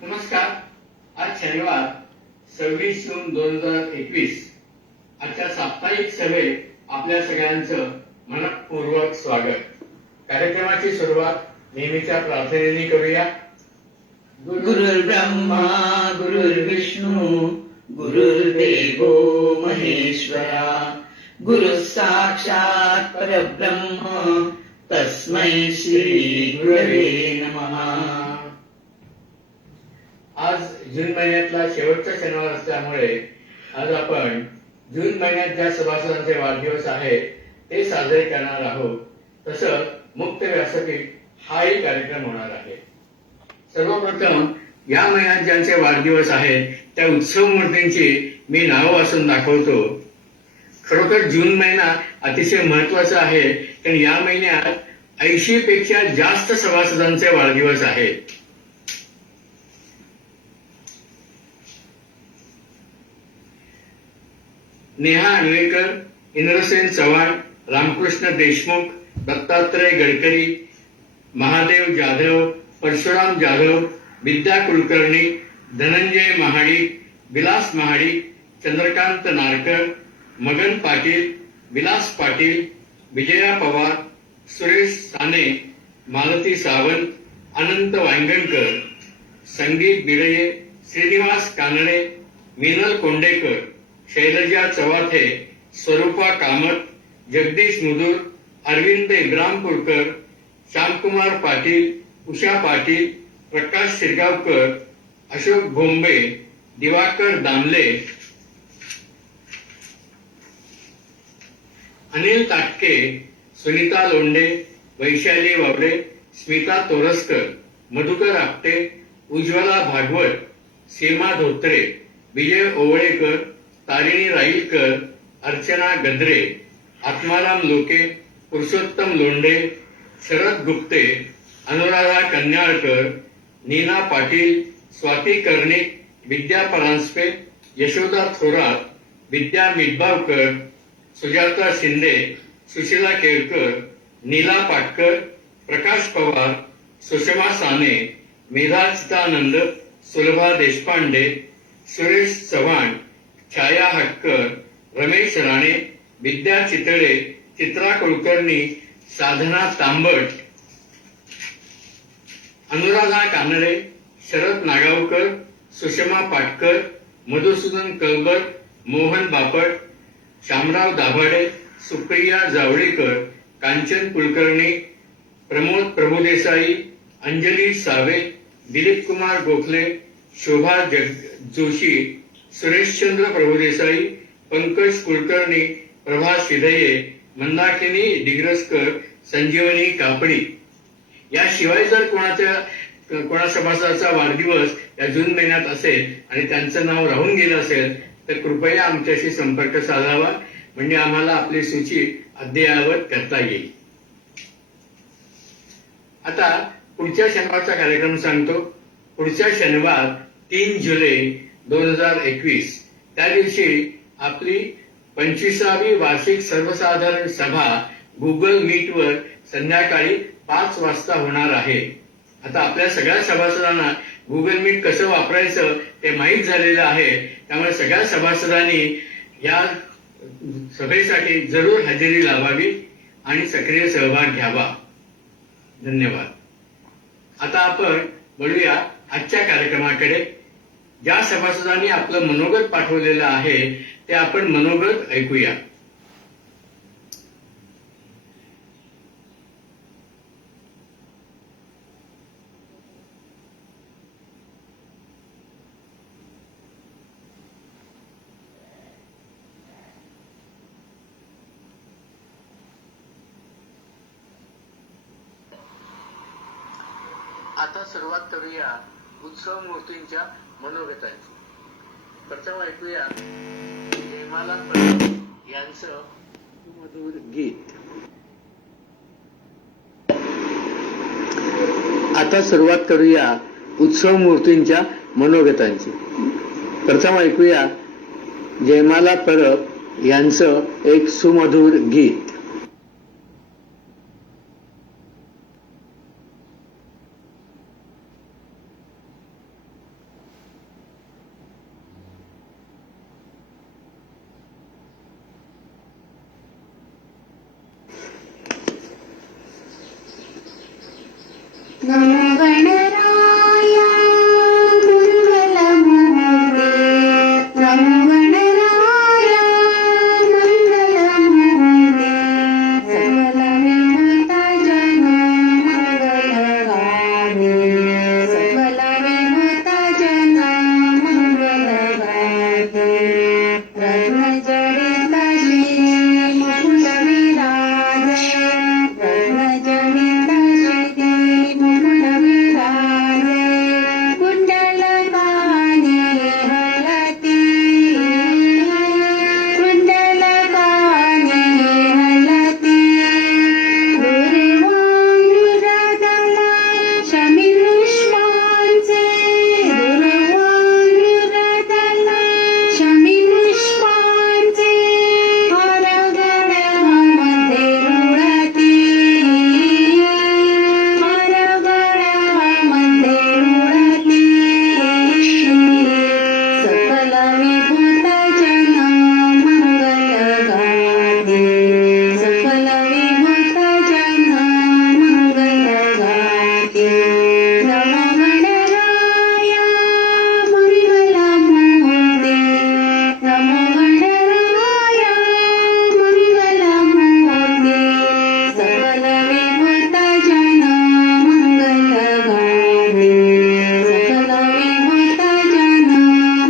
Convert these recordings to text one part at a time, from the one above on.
नमस्कार. आज शनिवार 26 जून 2021. आजच्या साप्ताहिक सभेत आपल्या सगळ्यांचं मनपूर्वक स्वागत. कार्यक्रमाची सुरुवात नेहमीच्या प्रार्थनेने करूया. गुरुर्ब्रह्मा गुरुर्विष्णू गुरुर्देवो महेश्वरा गुरुः साक्षात् परब्रह्म तस्मै श्री गुरवे नमः. आज जून महिन्यातला शेवटचा शनिवार असल्यामुळे आज आपण जून महिन्यात ज्या सभासदांचे वाढदिवस आहेत ते साजरे करणार आहोत. तसंच मुक्त व्यासपीठ हाही कार्यक्रम होणार आहे. सर्वप्रथम या महिन्यात ज्यांचे वाढदिवस आहेत त्या उत्सव मूर्तींची मी नावं वाचून दाखवतो. खरोखर जून महिना अतिशय महत्वाचा आहे, कारण या महिन्यात 80 पेक्षा जास्त सभासदांचे वाढदिवस आहेत. नेहा अन्वेकर, इंद्रसेन चव्हाण, रामकृष्ण देशमुख, दत्तात्रय गडकरी, महादेव जाधव, परशुराम जाधव, विद्या कुलकर्णी, धनंजय महाडिक, विलास महाडिक, चंद्रकांत नारकर, मगन पाटील, विलास पाटील, विजया पवार, सुरेश साने, मालती सावंत, अनंत वांगणकर, संगीत बिडये, श्रीनिवास कानडे, मीनल कोंडेकर, शैलजा चव्हाथे, स्वरूपा कामत, जगदीश मुदूर, अरविंद इब्रामपूरकर, श्यामकुमार पाटील, उषा पाटील, प्रकाश शिरगावकर, अशोक भोंबे, दिवाकर दामले, अनिल ताटके, सुनीता लोंढे, वैशाली वावरे, स्मिता तोरसकर, मधुकर आपटे, उज्ज्वला भागवत, सीमा धोत्रे, विजय ओवळेकर, तारिणी राईलकर, अर्चना गद्रे, आत्माराम लोके, पुरुषोत्तम लोंढे, शरद गुप्ते, अनुराधा कन्याळकर, नीना पाटील, स्वाती कर्णिक, विद्या परांजपे, यशोदा थोरात, विद्या मिटबावकर, सुजाता शिंदे, सुशीला केळकर, नीला पाटकर, प्रकाश पवार, सुषमा साने, मेधा चितानंद, सुलभा देशपांडे, सुरेश चव्हाण, छाया हटकर, रमेश राणे, विद्या चितळे, चित्रा कुलकर्णी, साधना तांबट, अनुराधा कानडे, शरद नागावकर, सुषमा पाटकर, मधुसूदन कलबर, मोहन बापट, शामराव दाभाडे, सुप्रिया जावळेकर, कांचन कुलकर्णी, प्रमोद प्रभुदेसाई, अंजली सावे, दिलीप कुमार गोखले, शोभा जोशी, सुरेशचंद्र प्रभुदेसाई, पंकज कुलकर्णी, प्रभा शिधये, मंदाकिनी डिग्रसकर, संजीवनी कापडी. याशिवाय जर कोणा सभासदाचा वाढदिवस या जून महिन्यात असेल आणि त्यांचं नाव राहून गेलं असेल तर कृपया आमच्याशी संपर्क साधावा, म्हणजे आम्हाला आपली सूची अद्ययावत करता येईल. आता पुढच्या शनिवारचा कार्यक्रम सांगतो. पुढच्या शनिवार 3 जुलै 2021 त्या दिवशी आपली 25वी वार्षिक सर्वसाधारण सभा गुगल मीटवर संध्याकाळी 5 वाजता होणार आहे. आता आपल्या सगळ्या सभासदांना गुगल मीट कसं वापरायचं ते माहीत झालेलं आहे, त्यामुळे सगळ्या सभासदांनी या सभेसाठी जरूर हजेरी लावावी आणि सक्रिय सहभाग घ्यावा. धन्यवाद. आता आपण वळूया आजच्या कार्यक्रमाकडे. ज्या सभासदांनी आपलं मनोगत पाठवलेलं आहे ते आपण मनोगत ऐकूया. आता सुरुवात करूया उत्सव मूर्तींच्या मनोगतांची. प्रथम ऐकूया जयमाला परब यांचं मधुर गीत. आता सुरुवात करूया उत्सव मूर्तींच्या मनोगतांची. प्रथम ऐकूया जयमाला परब यांचं एक सुमधुर गीत. नमो गणराया मंगलमूर्ते नमो गणराया मंगलमूर्ते सकल विभूता जन मंगलगाते सकल विभूता जन मंगलगाते रत्न जडित श्री मुकुट विराजे रत्न जडित श्री मुकुट विराजे कुंडलकानी हलती कुंडलकानी हलती दुर्वांगुरदला शमिनुष्मांचे दुर्वांगुरदला शमिनुष्मांचे हरगडामध्ये रुळती हरगडामध्ये रुळती सकल विभूत जन मंगलगाते सकल विभूत जन मंगलगाते नमो गणराया मंगलमूर्ते नमो गणराया मंगलमूर्ते सकल विभूत जन मंगलगाते सकल विभूत जन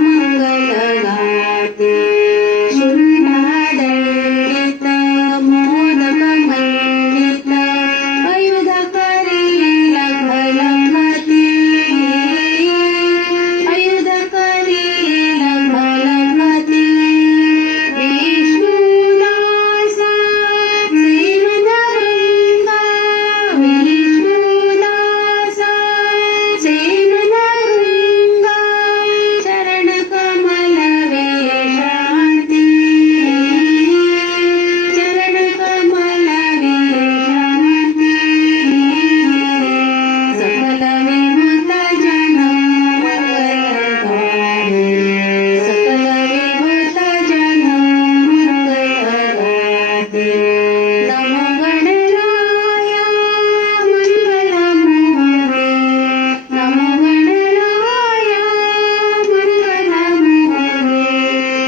मंगलगाते शुंभादंडित मोदकमंडित आयुध करी लखलखती आयुध करी लखलखती विष्णुदासा सेननरंगा विष्णुदासा सेननरंगा चरण कमल वेशांती चरण कमल वेशांती सकल विभूत जन मंगलगाते सकल विभूत जन मंगलगाते नमो गणराया मंगलमूर्ते नमो गणराया मंगलमूर्ते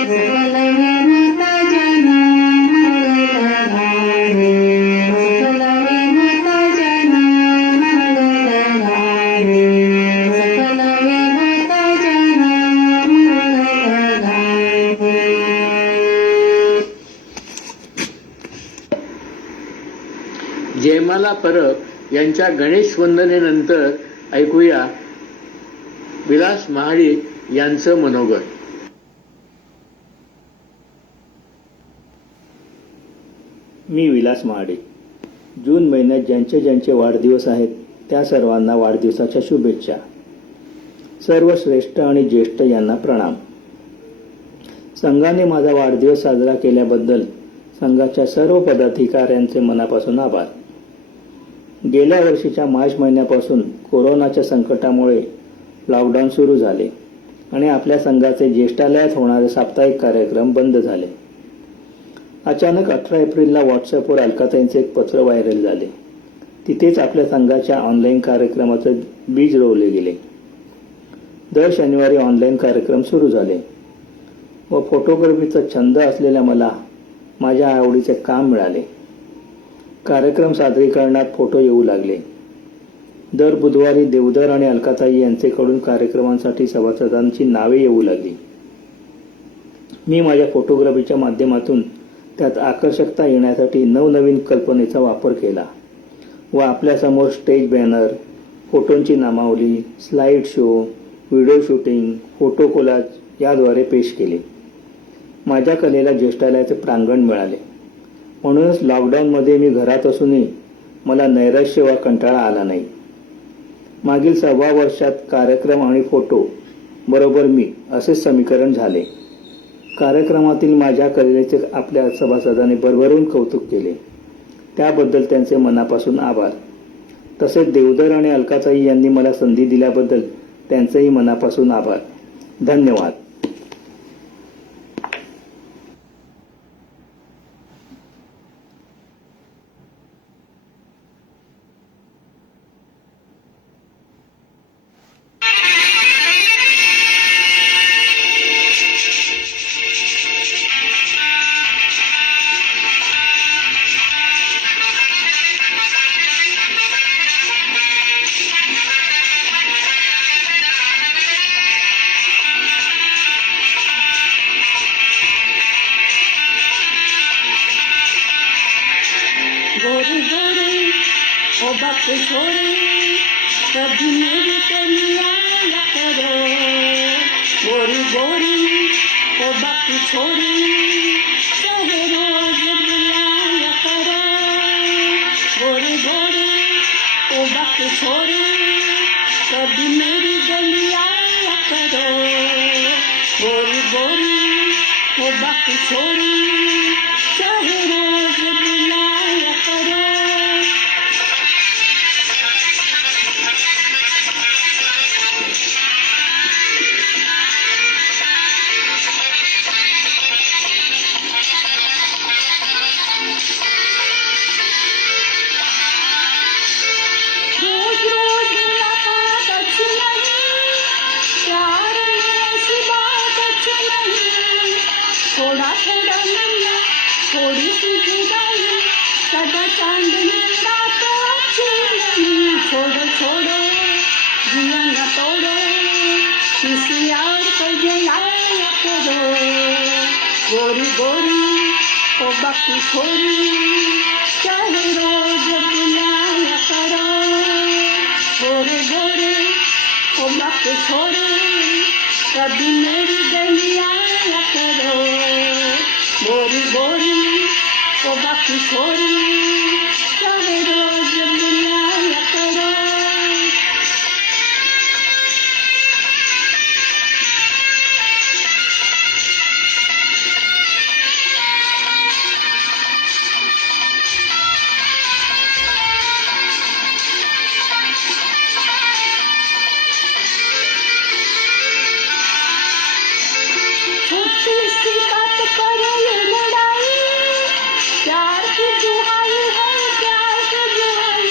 सकल विभूत जन मंगलगाते सकल विभूत जन मंगलगाते सकल विभूत जन मंगलगाते जयमाला परब यांच्या गणेश वंदनेनंतर ऐकूया विलास महाडिक यांचं मनोगत. मी विलास महाडिक. जून महिन्यात ज्यांचे ज्यांचे वाढदिवस आहेत त्या सर्वांना वाढदिवसाच्या शुभेच्छा. सर्व श्रेष्ठ आणि ज्येष्ठ यांना प्रणाम. संघाने माझा वाढदिवस साजरा केल्याबद्दल संघाच्या सर्व पदाधिकाऱ्यांचे मनापासून आभार. गेल्या वर्षीच्या मार्च महिन्यापासून कोरोनाच्या संकटामुळे लॉकडाऊन सुरू झाले आणि आपल्या संघाचे ज्येष्ठालयात होणारे साप्ताहिक कार्यक्रम बंद झाले. अचानक 18 एप्रिलला व्हॉट्सअपवर अलकाताईंचे एक पत्र व्हायरल झाले. तिथेच आपल्या संघाच्या ऑनलाईन कार्यक्रमाचे बीज रोवले गेले. दर शनिवारी ऑनलाईन कार्यक्रम सुरू झाले व फोटोग्राफीचा छंद असलेल्या मला माझ्या आवडीचे काम मिळाले. कार्यक्रम सादरीकरणात फोटो येऊ लागले. दर बुधवारी देवधर आणि अलकाताई यांचेकडून कार्यक्रमांसाठी सभासदांची नावे येऊ लागली. मी माझ्या फोटोग्राफीच्या माध्यमातून त्यात आकर्षकता येण्यासाठी नवनवीन कल्पनेचा वापर केला व आपल्यासमोर स्टेज बॅनर, फोटोंची नामावली, slide show, video shooting, photo collage याद्वारे पेश केले. माझ्या कलेला ज्येष्ठालयाचे प्रांगण मिळाले. म्हणूनच लॉकडाऊनमध्ये मी घरात असूनही मला नैराश्य वा कंटाळा आला नाही. मागील 6 वर्षात कार्यक्रम आणि फोटो बरोबर मी असेच समीकरण झाले. कार्यक्रमातील माझ्या कलेचे आपल्या सभासदांनी भरभरून कौतुक केले. त्याबद्दल त्यांचे मनापासून आभार. तसेच देवधर आणि अलकाताई यांनी मला संधी दिल्याबद्दल त्यांचेही मनापासून आभार. धन्यवाद. बक छोड़ी कभी मेरी कलिया करो गोरी गोरी ओ बक छोड़ी चाहे रोज बुलाया करो गोरी गोरी ओ बक छोड़ी कभी मेरी गलिया करो गोरी गोरी ओ बक छोड़ी चाहे रोज बुलाया करो रोज रोज मुलाकात अच्छी नहीं प्यार में ऐसी बात अच्छी नहीं थोड़ा थोड़ा मिलना थोड़ी सी जुदाई सदा चांदनी रात अच्छी नहीं छोड़ो छोड़ो जिया न तोड़ो किसी और को जलाया करो गोरी गोरी ओ बकी छोरी चाहे रोज बुलाया करो गोरे गोरे ओ बकी छोरी कभी मेरी गलिया करो गोरी गोरी ओ बकी छोरी चाहे रोज बुलाया करो छोटी सी बात पर ये लड़ाई प्यार की दुहाई है प्यार की दुहाई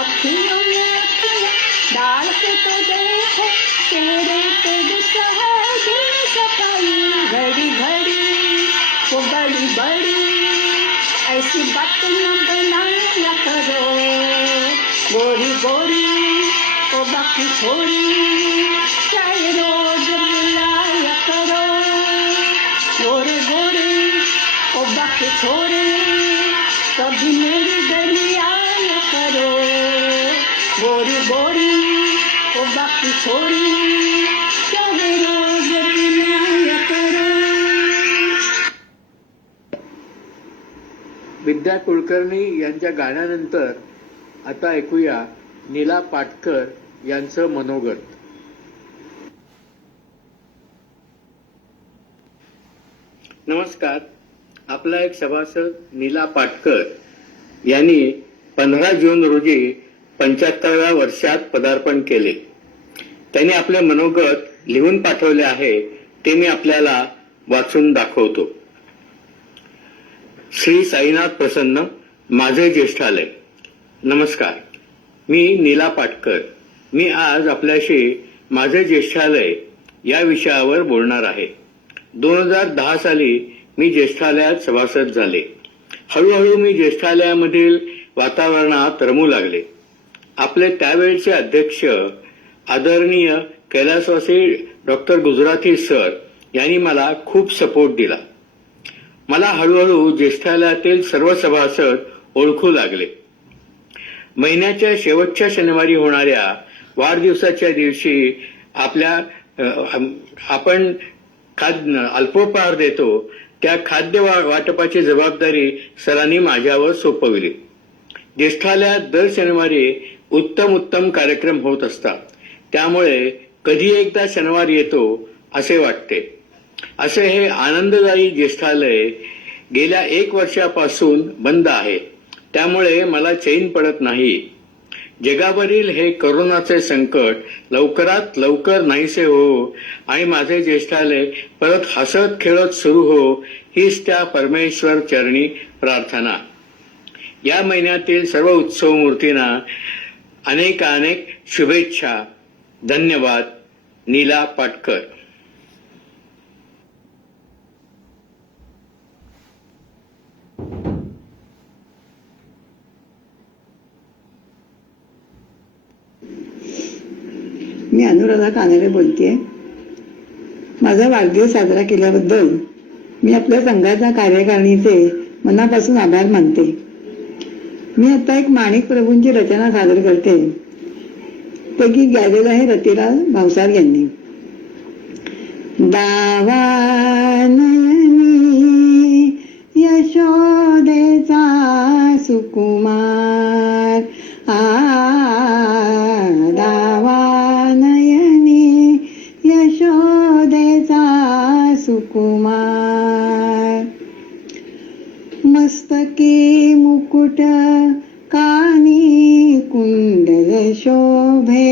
अखियों में अखियां डाल के तो देखो तेरे पे गुस्सा है दिल में सफाई घड़ी घड़ी वो बड़ी बड़ी ऐसी बात न बनाया करो गोरी गोरी ओ बाकी छोरी चाहे रोज बुलाया करो गोरे गोरे ओ बाकी छोरे कभी मेरी गलिया करो गोरी गोरी ओ बाकी छोरी चाहे रोज बुलाया करो विद्या कुलकर्णी यांच्या गाण्यानंतर आता ऐकूया नीला पाटकर यांचं मनोगत. नमस्कार. आपला एक सभासद नीला पाटकर यांनी 15 जून रोजी 75व्या वर्षात पदार्पण केले. त्यांनी आपले मनोगत लिहून पाठवले आहे ते मी आपल्याला वाचून दाखवतो. श्री साईनाथ प्रसन्न, माझे ज्येष्ठालय. नमस्कार. मी नीला पाटकर. मी आज आपल्याशी माझे ज्येष्ठालय या विषयावर बोलणार आहे. 2010 साली मी ज्येष्ठालयात सभासद झाले. हळूहळू मी ज्येष्ठालयामधील वातावरणात रमू लागले. आपले त्यावेळचे अध्यक्ष आदरणीय कैलासवासी डॉक्टर गुजराथी सर यांनी मला खूप सपोर्ट दिला. मला हळूहळू ज्येष्ठालयातील सर्व सभासद ओळखू लागले. महिन्याच्या शेवटच्या शनिवारी होणाऱ्या वाढदिवसाच्या दिवशी आपण अल्पोपहार देतो. त्या खाद्य वाटपाची जबाबदारी सरांनी माझ्यावर सोपविली. ज्येष्ठालयात दर शनिवारी उत्तम कार्यक्रम होत असतात. त्यामुळे कधी एकदा शनिवार येतो असे वाटते. असे हे आनंददायी ज्येष्ठालय गेल्या 1 वर्षापासून बंद आहे. त्यामुळे मला चैन पडत नाही. जगावरील हे कोरोनाचे संकट लवकरात लवकर नाहीसे हो आणि माझे ज्येष्ठालय परत हसत खेळत सुरू हो हीच त्या परमेश्वर चरणी प्रार्थना. या महिन्यातील सर्व उत्सव मूर्तींना अनेक शुभेच्छा. धन्यवाद. नीला पाटकर. मी अनुराधा कानडे बोलतेय. माझा वाढदिवस साजरा केल्याबद्दल मी आपल्या संघाच्या कार्यकारिणीचे मनापासून आभार मानते. मी आता एक माणिक प्रभूंची रचना सादर करते. पैकी गायलेलं आहे रतिलाल भावसार यांनी. दावा नयनी यशोदेचा सुकुमार, दावा नयनी यशोदेचा सुकुमार. मस्तकी मुकुट कानी कुंडल शोभे,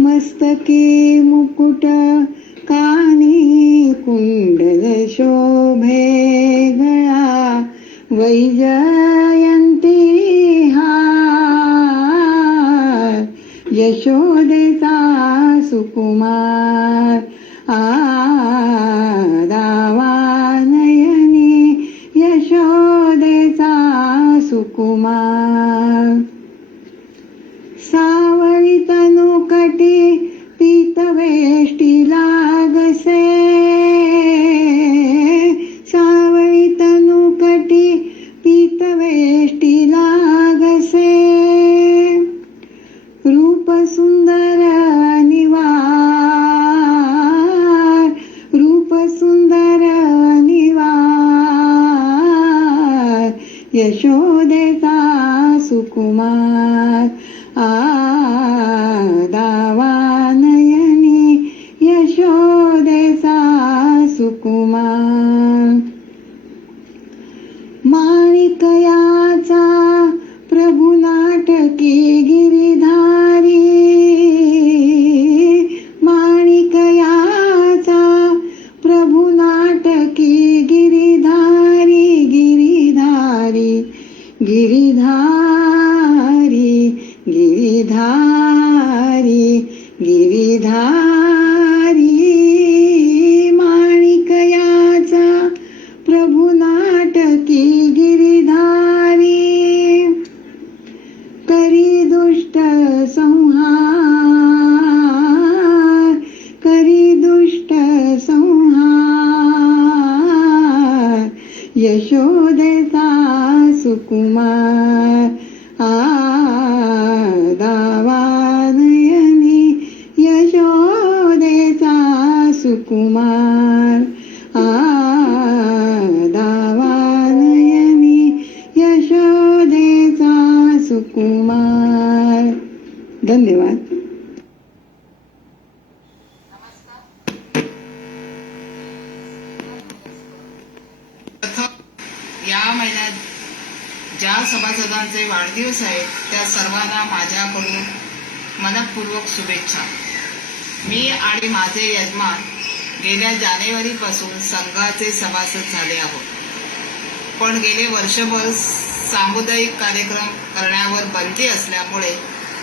मस्तकी मुकुट कानी कुंडल शोभे, गळा वैजयंती हार, यशोदेचा सुकुमार, दावा नयनी यशोदेचा सुकुमार. सावळी तनुकटी पीतवेष्टी लागसे, सावळी तनुकटी पीतवेष्टी लागसे, रूप सुंदर निवार, रूप सुंदर निवार, यशोदेचा सुकुमार, दावा नयनी यशोदेचा सुकुमार. माणिकयाचा प्रभू नाटकी गिरिधारी, माणिकयाचा प्रभू नाटकी गिरिधारी, गिरिधारी गिरिधारी गिरिधारी गिरिधारी, माणिकयाचा प्रभू नाटकी गिरिधारी. करी दुष्ट संहार, करी दुष्ट संहार, यशोदेचा सुकुमार, दावा नयनी यशोदेचा सुकुमार, दावा नयनी यशोदेचा सुकुमार. धन्यवाद. या महिन्यात ज्या सभासदांचे वाढदिवस आहेत त्या सर्वांना माझ्याकडून मनपूर्वक शुभेच्छा. मी आणि माझे यजमान गेल्या जानेवारीपासून संघाचे सभासद झाले आहोत, पण गेले वर्षभर सामुदायिक कार्यक्रम करण्यावर बंदी असल्यामुळे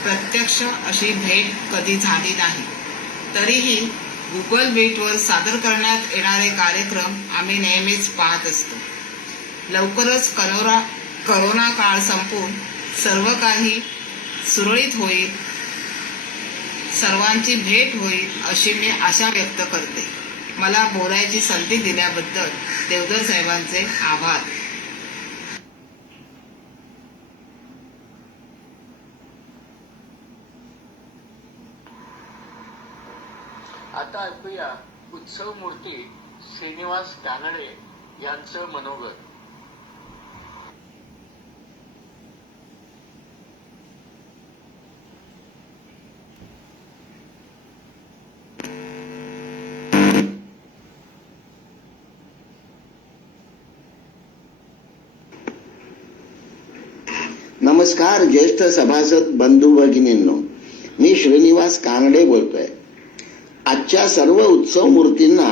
प्रत्यक्ष अशी भेट कधी झाली नाही. तरीही गुगल मीटवर सादर करण्यात येणारे कार्यक्रम आम्ही नेहमीच पाहत असतो. लवकरच करोना काळ संपून सर्व काही सुरळीत होईल, सर्वांची भेट होईल अशी मी आशा व्यक्त करते. मला बोलायची संधी दिल्याबद्दल देवधर साहेबांचे आभार. आता ऐकूया उत्सव मूर्ती श्रीनिवास कानडे यांचं मनोगत. नमस्कार ज्येष्ठ सभासद बंधू भगिनींनो, मी श्रीनिवास कानडे बोलतोय. आजच्या सर्व उत्सव मूर्तींना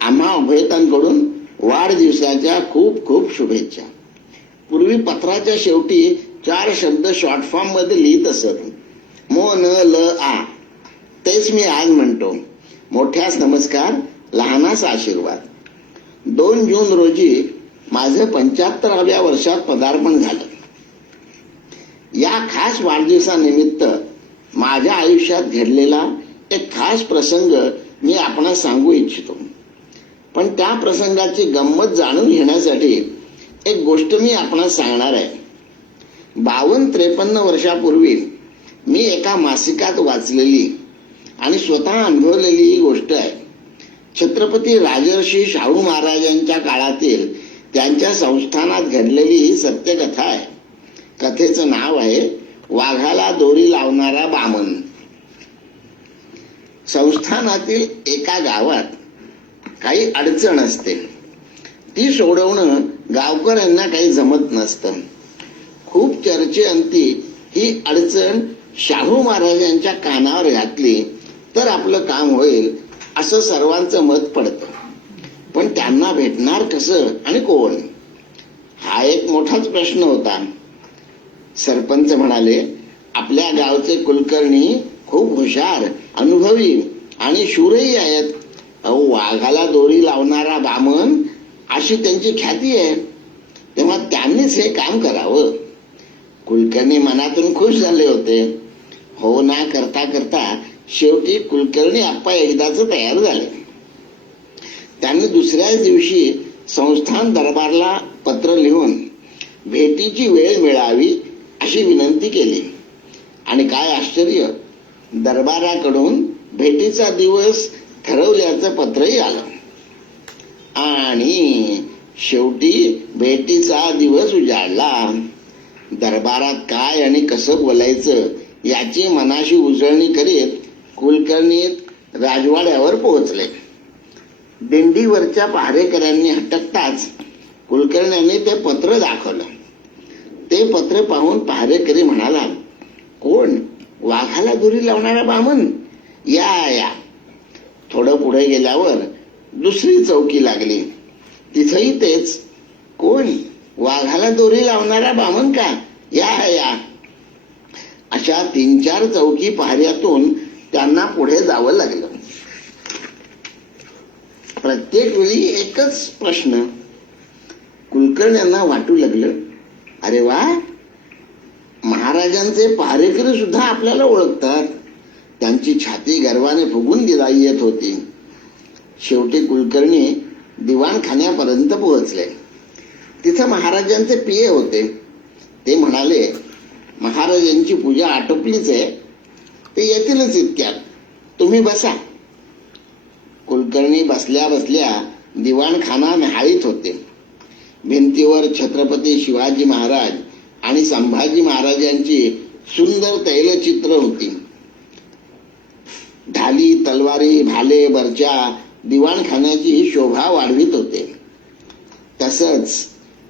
आम्हा उभयतांकडून वाढदिवसाच्या खूप खूप शुभेच्छा. पूर्वी पत्राच्या शेवटी 4 शब्द शॉर्ट फॉर्म मध्ये लिहित असत, मो न ल आ. तेच मी आज म्हणतो. मोठ्यास नमस्कार, लहानास आशीर्वाद. 2 जून रोजी माझं 75व्या वर्षात पदार्पण झालं. या खास वाढदिवसानिमित्त माझ्या आयुष्यात घडलेला एक खास प्रसंग मी आपणास सांगू इच्छितो. पण त्या प्रसंगाची गंमत जाणून घेण्यासाठी एक गोष्ट मी आपणास सांगणार आहे. 52-53 वर्षापूर्वी मी एका मासिकात वाचलेली आणि स्वतः अनुभवलेली ही गोष्ट आहे. छत्रपती राजर्षी शाहू महाराजांच्या काळातील त्यांच्या संस्थानात घडलेली ही सत्यकथा आहे. कथेचं नाव आहे वाघाला दोरी लावणारा बामण. संस्थानातील एका गावात काही अडचण असते. ती सोडवणं गावकऱ्यांना काही जमत नसतं. खूप चर्चेअंती ही अडचण शाहू महाराजांच्या कानावर घातली तर आपलं काम होईल असं सर्वांचं मत पडतं. पण त्यांना भेटणार कसं आणि कोण, हा एक मोठाच प्रश्न होता. सरपंच म्हणाले, आपल्या गावचे कुलकर्णी खूप हुशार, अनुभवी आणि शूरही आहेत. अहो, वाघाला दोरी लावणारा बामण अशी त्यांची ख्याती आहे. तेव्हा त्यांनीच हे काम करावं. कुलकर्णी मनातून खुश झाले होते. हो ना करता करता शेवटी कुलकर्णी आप्पा एकदाच तयार झाले. त्यांनी दुसऱ्याच दिवशी संस्थान दरबारला पत्र लिहून भेटीची वेळ मिळावी अशी विनंती केली. आणि काय आश्चर्य, दरबाराकडून भेटीचा दिवस ठरवल्याचं पत्रही आलं. आणि शेवटी भेटीचा दिवस उजाडला. दरबारात काय आणि कसं बोलायचं याची मनाशी उजळणी करीत कुलकर्णी राजवाड्यावर पोहोचले. दिंडीवरच्या पहारेकऱ्यांनी हटकताच कुलकर्ण्यांनी ते पत्र दाखवलं. ते पत्र पाहून पहारेकरी म्हणाला, कोण, वाघाला दोरी लावणारा बामण? या या. थोडं पुढे गेल्यावर दुसरी चौकी लागली. तिथंही तेच, कोण, वाघाला दोरी लावणारा बामण का? या या. अशा 3-4 चौकी पहाऱ्यातून त्यांना पुढे जावं लागलं. प्रत्येक वेळी एकच प्रश्न. कुलकर्ण्यांना वाटू लागलं, अरे वा, महाराजांचे पहारेकरी सुद्धा आपल्याला ओळखतात. त्यांची छाती गर्वाने फुगून येत होती. शेवटी कुलकर्णी दिवाणखान्यापर्यंत पोहोचले. तिथं महाराजांचे पिये होते. ते म्हणाले, महाराजांची पूजा आटोपलीच आहे, ते येतीलच इतक्यात, तुम्ही बसा. कुलकर्णी बसल्या बसल्या दिवाणखाना न्याहाळीत होते. भिंतीवर छत्रपती शिवाजी महाराज आणि संभाजी महाराजांची सुंदर तैलचित्र होती. ढाली, तलवारी, भाले, बर्च्या दिवाणखान्याची शोभा वाढवित होते. तसंच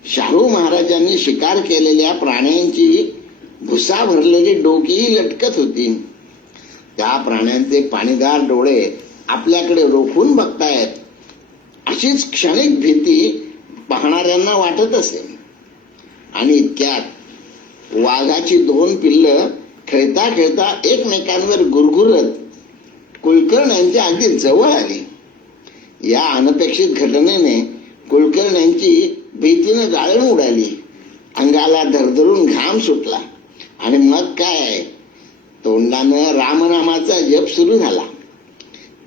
शाहू महाराजांनी शिकार केलेल्या प्राण्यांची भुसा भरलेली डोकीही लटकत होती. त्या प्राण्यांचे पाणीदार डोळे आपल्याकडे रोखून बघतायत अशीच क्षणिक भीती पाहणाऱ्यांना वाटत असे. आणि इतक्यात वाघाची 2 पिल्लं खेळता खेळता एकमेकांवर गुरगुरत कुलकर्ण्यांच्या अगदी जवळ आली. या अनपेक्षित घटनेने कुलकर्ण्यांची भीतीने गाळण उडाली. अंगाला धरधरून घाम सुटला आणि मग काय, तोंडानं रामनामाचा जप सुरू झाला.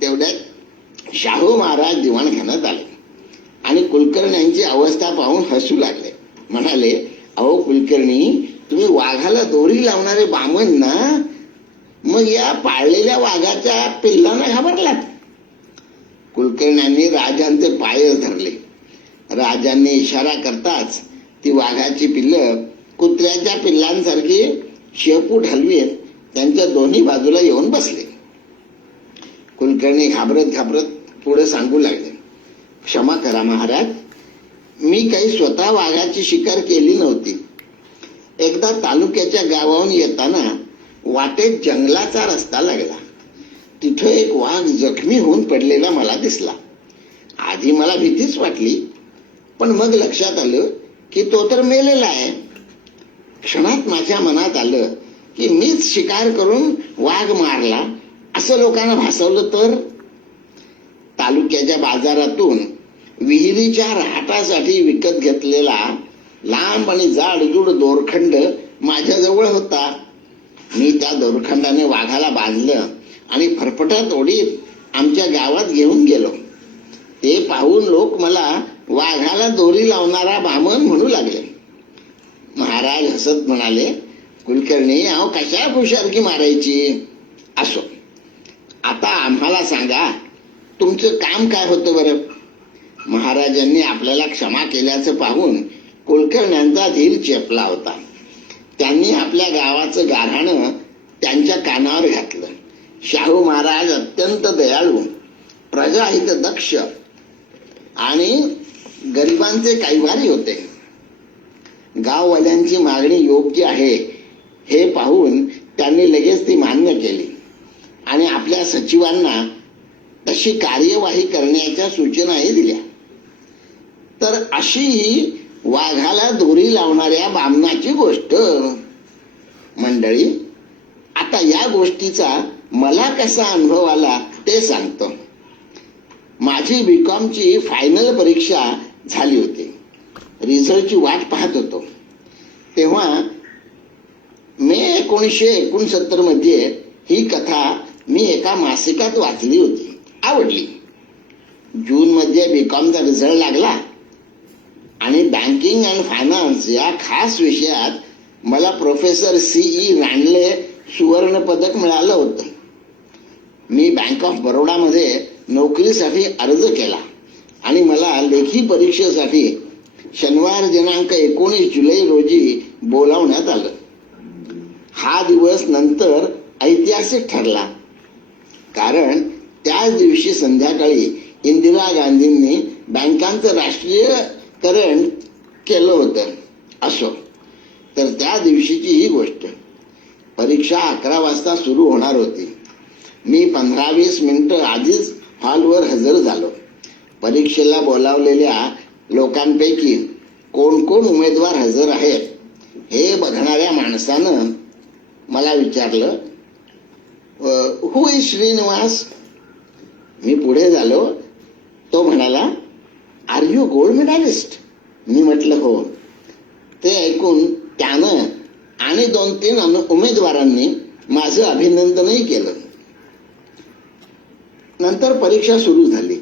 तेवढ्यात शाहू महाराज दिवाणखान्यात आले आणि कुलकर्ण्यांची अवस्था पाहून हसू लागले. म्हणाले, अहो कुलकर्णी, तुम्ही वाघाला दोरी लावणारे बामण ना, मग या पाळलेल्या वाघाच्या पिल्लांना घाबरलात? कुलकर्ण्यांनी राजांचे पायच धरले. राजांनी इशारा करताच ती वाघाची पिल्लं कुत्र्याच्या पिल्लांसारखी शेपूट हलवीत त्यांच्या दोन्ही बाजूला येऊन बसले. कुलकर्णी घाबरत घाबरत पुढे सांगू लागले, क्षमा करा महाराज, मी काही स्वतः वाघाची शिकार केली नव्हती. एकदा तालुक्याच्या गावाहून येताना वाटेत जंगलाचा रस्ता लागला. तिथं एक वाघ जखमी होऊन पडलेला मला दिसला. आधी मला भीतीच वाटली, पण मग लक्षात आलं की तो तर मेलेला आहे. क्षणात माझ्या मनात आलं की मीच शिकार करून वाघ मारला असं लोकांना भासवलं तर. तालुक्याच्या बाजारातून विहिरीच्या रहाटासाठी विकत घेतलेला लांब आणि जाडजूड दोरखंड माझ्याजवळ होता. मी त्या दोरखंडाने वाघाला बांधलं आणि फरफटत ओढीत आमच्या गावात घेऊन गेलो. ते पाहून लोक मला वाघाला दोरी लावणारा बामण म्हणू लागले. महाराज हसत म्हणाले, कुलकर्णी अहो कशा खुशारकी मारायची. असो, आता आम्हाला सांगा तुमचं काम काय होतं बरं. महाराजांनी आपल्याला क्षमा केल्याचं पाहून कुलकर्ण्यांचा धीर चेपला होता. त्यांनी आपल्या गावाचं गाऱ्हाणं त्यांच्या कानावर घातलं. शाहू महाराज अत्यंत दयाळू, प्रजाहित दक्ष आणि गरिबांचे कैवारी होते. गाववाल्यांची मागणी योग्य आहे हे पाहून त्यांनी लगेच ती मान्य केली आणि आपल्या सचिवांना तशी कार्यवाही करण्याच्या सूचनाही दिल्या. तर अशी ही वाघाला दोरी लावणाऱ्या बामणाची गोष्ट. मंडळी, आता या गोष्टीचा मला कसा अनुभव आला ते सांगतो. माझी बीकॉमची फायनल परीक्षा झाली होती. रिझल्टची वाट पाहत होतो. तेव्हा मे 1969 मध्ये ही कथा मी एका मासिकात वाचली होती. आवडली. जून मध्ये बीकॉमचा रिझल्ट लागला आणि बँकिंग अँड फायनान्स या खास विषयात मला प्रोफेसर C.E. रांडले सुवर्ण पदक मिळालं होतं. मी बँक ऑफ बरोडामध्ये नोकरीसाठी अर्ज केला आणि मला लेखी परीक्षेसाठी शनिवार दिनांक 19 जुलै रोजी बोलावण्यात आलं. हा दिवस नंतर ऐतिहासिक ठरला, कारण त्याच दिवशी संध्याकाळी इंदिरा गांधींनी बँकांचं राष्ट्रीयकरण केलं होतं. असो, तर त्या दिवशीची ही गोष्ट. परीक्षा 11 वाजता सुरू होणार होती. मी 15-20 मिनिटं आधीच हॉलवर हजर झालो. परीक्षेला बोलावलेल्या लोकांपैकी कोण कोण उमेदवार हजर आहेत हे बघणाऱ्या माणसानं मला विचारलं, हु इज श्रीनिवास. मी पुढे झालो. तो म्हणाला, आर यू गोल्ड मेडलिस्ट. मी म्हटलं हो. ते ऐकून त्यानं आणि 2-3 उमेदवारांनी माझं अभिनंदनही केलं. नंतर परीक्षा सुरू झाली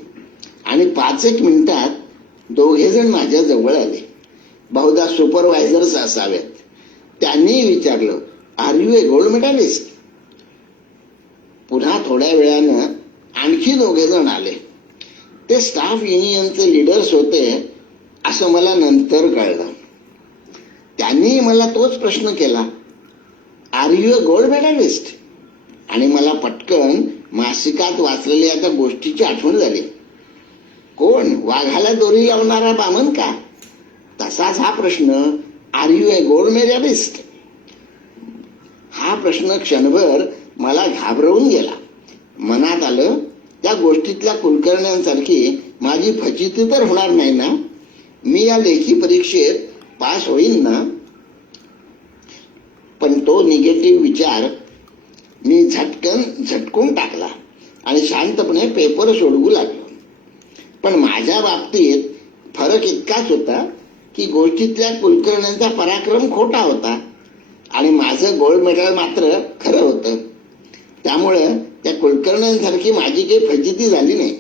आणि 5-1 मिनिटात दोघेजण माझ्या जवळ आले. बहुधा सुपरवायझर्स असावेत. त्यांनी विचारलं, are you a gold medalist. पुन्हा थोड्या वेळानं आणखी 2 जण आले. ते स्टाफ युनियनचे लीडर्स होते असं मला नंतर कळलं. त्यांनी मला तोच प्रश्न केला, are you a gold medalist. आणि मला पटकन मासिकात वाचलेल्या त्या गोष्टीची आठवण झाली. कोण, वाघाला दोरी लावणारा बामण का? तसाच हा प्रश्न, are you a gold medalist. हा प्रश्न क्षणभर मला घाबरवून गेला. मनात आलं, त्या गोष्टीतल्या कुलकर्ण्यांसारखी माझी फजिती तर होणार नाही ना. मी या लेखी परीक्षेत पास होईन ना. पण तो निगेटिव्ह विचार मी झटकून टाकला आणि शांतपणे पेपर सोडवू लागलो. पण माझ्या बाबतीत फरक इतकाच होता की गोष्टीतल्या कुलकर्ण्यांचा पराक्रम खोटा होता आणि माझं गोल्ड मेडल मात्र खरं होतं. त्यामुळं त्या कुलकर्ण्यांसारखी माझी काही फजिती झाली नाही.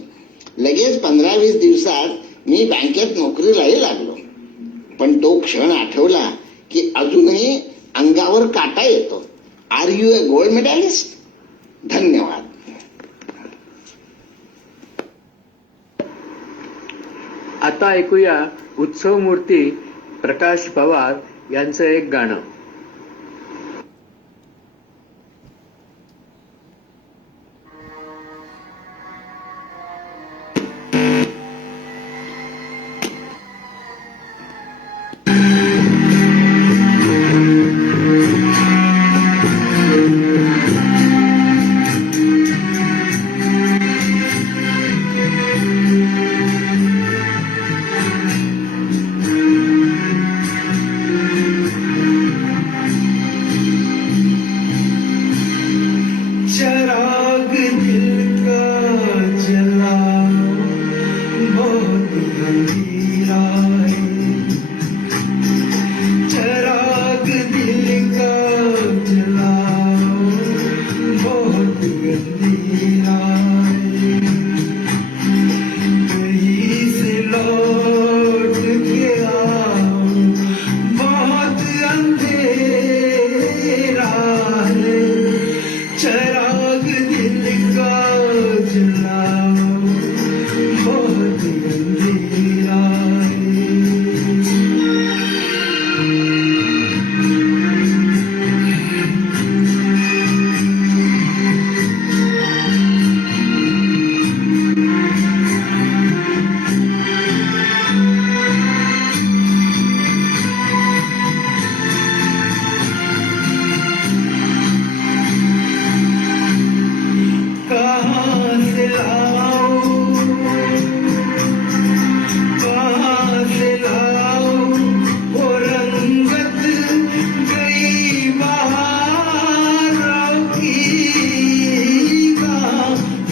लगेच 15-20 दिवसात मी बँकेत नोकरीलाही लागलो. पण तो क्षण आठवला की अजूनही अंगावर काटा येतो. Are you a gold medalist. धन्यवाद. आता ऐकूया उत्सव मूर्ती प्रकाश पवार यांचं एक गाणं.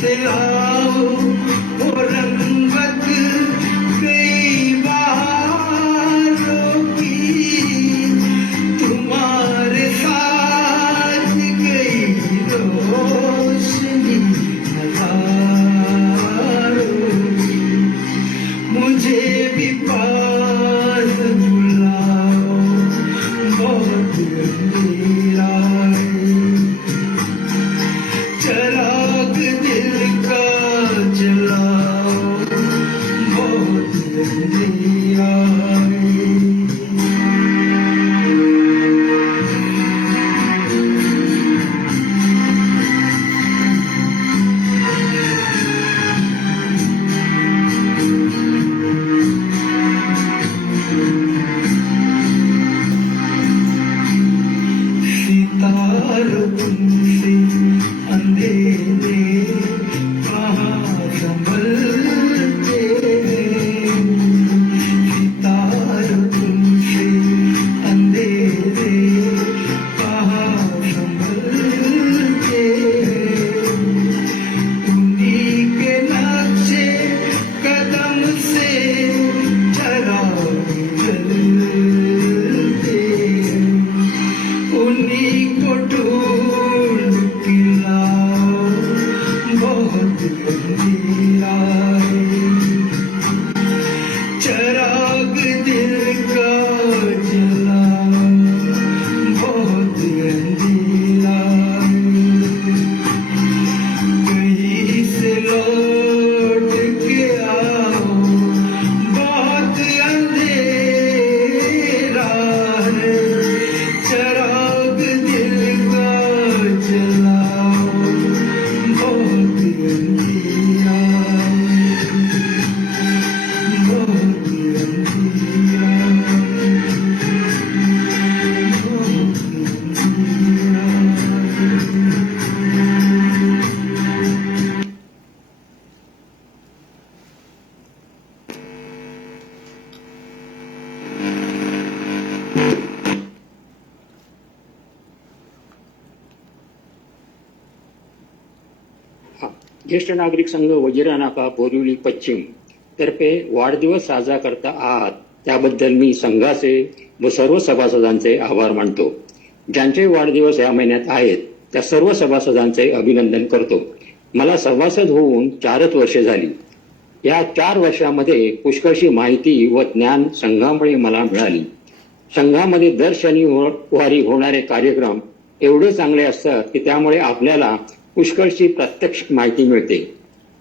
से आओ वो रंगत कई बहारों की, तुम्हारे साथ गई रोशनी नजारों की, मुझे भी पास बुलाओ बहुत अंधेरा है, चराग दिल का जलाओ बहुत अंधेरा है। सितारों तुमसे अंधेरे कहाँ संभलते हैं, सितारों तुमसे अंधेरे कहाँ संभलते हैं, उन्हीं के नक्शे कदम से चराग जलते हैं, उन्हीं को ढूंढ के लाओ बहुत अंधेरा है, चराग दिल का जलाओ बहुत अंधेरा है, कहीं से लौट के आओ बहुत अंधेरा है, चराग दिल का जलाओ बहुत अंधेरा है, बहुत अंधेरा है, बहुत अंधेरा है। ज्येष्ठ नागरिक संघ वजिरा नाका बोरिवली पश्चिम तर्फे वाढदिवस साजरा करता आहात त्याबद्दल मी संघाचे व सर्व सभासदांचे आभार मानतो. ज्यांचे वाढदिवस या महिन्यात आहेत त्या सर्व सभासदांचे अभिनंदन करतो. मला सभासद होऊन 4च वर्षे झाली. या 4 वर्षामध्ये पुष्कळशी माहिती व ज्ञान संघामुळे मला मिळाली. संघामध्ये दर शनिवारी होणारे कार्यक्रम एवढे चांगले असतात की त्यामुळे आपल्याला पुष्कळशी प्रत्यक्ष माहिती मिळते.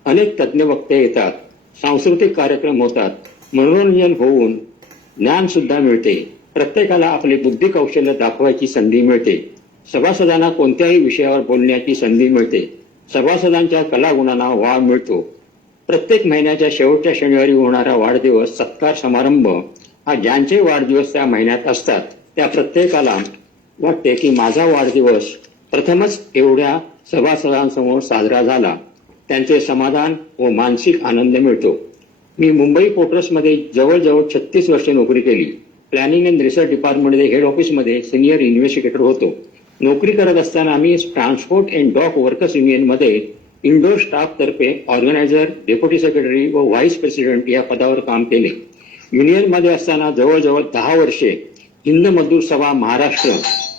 अनेक तज्ज्ञ वक्ते येतात, सांस्कृतिक कार्यक्रम होतात, मनोरंजन होऊन ज्ञान सुद्धा मिळते. प्रत्येकाला आपले बुद्धी कौशल्य दाखवायची संधी मिळते. सभासदांना कोणत्याही विषयावर बोलण्याची संधी मिळते. सभासदांच्या कलागुणांना वाव मिळतो. प्रत्येक महिन्याच्या शेवटच्या शनिवारी होणारा वाढदिवस सत्कार समारंभ हा ज्यांचे वाढदिवस त्या महिन्यात असतात त्या प्रत्येकाला वाटते की माझा वाढदिवस प्रथमच एवढ्या सभासदांसमोर साजरा झाला. त्यांचे समाधान व मानसिक आनंद मिळतो. मी मुंबई पोर्ट्समध्ये जवळजवळ 36 वर्षे नोकरी केली. प्लॅनिंग अँड रिसर्च डिपार्टमेंटमध्ये हेड ऑफिसमध्ये सिनियर इन्व्हेस्टिगेटर होतो. नोकरी करत असताना मी ट्रान्सपोर्ट अँड डॉक वर्कर्स युनियनमध्ये इंडोर स्टाफ तर्फे ऑर्गनायझर, डेप्युटी सेक्रेटरी व व्हाईस प्रेसिडेंट या पदावर काम केले. युनियनमध्ये असताना जवळजवळ 10 वर्षे हिंद मजदूर सभा महाराष्ट्र,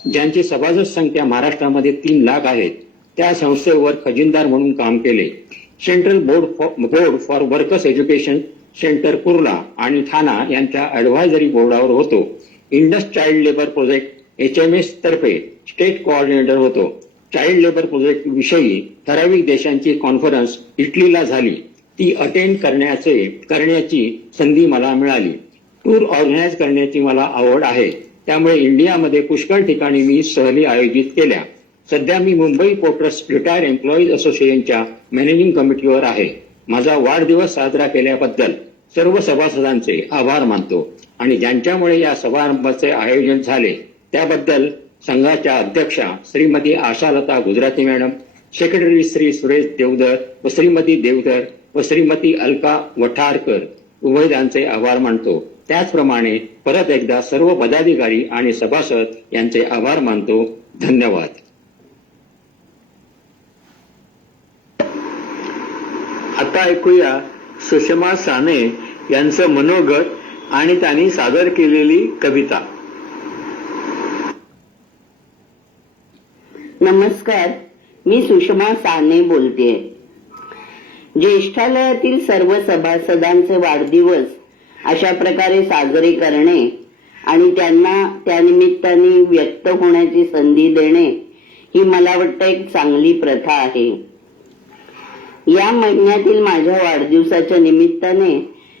ज्यांची सभासद संख्या महाराष्ट्रामध्ये 3 लाख आहेत, त्या संस्थेवर खजिनदार म्हणून काम केले. Central board for workers education centre Kurla आणि ठाणा यांच्या ॲडव्हायझरी बोर्डावर होतो. Indus child labour project HMS तर्फे स्टेट कोऑर्डिनेटर होतो. चाइल्ड लेबर प्रोजेक्ट विषयी ठराविक देशांची कॉन्फरन्स इटलीला झाली. ती अटेंड करण्याची संधी मला मिळाली. टूर ऑर्गनाईज करण्याची मला आवड आहे. त्यामुळे इंडियामध्ये पुष्कळ ठिकाणी मी सहली आयोजित केल्या. सध्या मी मुंबई पोर्ट्स रिटायर्ड एम्प्लॉईज असोसिएशनच्या मॅनेजिंग कमिटीवर आहे. माझा वाढदिवस साजरा केल्याबद्दल सर्व सभासदांचे आभार मानतो आणि ज्यांच्यामुळे या समारंभाचे आयोजन झाले त्याबद्दल संघाच्या अध्यक्षा श्रीमती आशालता गुजराती मॅडम, सेक्रेटरी श्री सुरेश देवधर व श्रीमती देवधर व श्रीमती अलका वठारकर उभयदांचे आभार मानतो. त्याचप्रमाणे परत एकदा सर्व पदाधिकारी आणि सभासद यांचे आभार मानतो. धन्यवाद. आता ऐकूया सुषमा साने यांचं मनोगत आणि त्यांनी सादर केलेली कविता. नमस्कार, मी सुषमा साने बोलतेय. ज्येष्ठालयातील सर्व सभासदांचे वाढदिवस अशा प्रकारे साजरे करणे आणि त्यांना त्यानिमित्ताने व्यक्त होण्याची संधी देणे ही मला वाटतं एक चांगली प्रथा आहे. या महिन्यातील माझ्या वाढदिवसाच्या निमित्ताने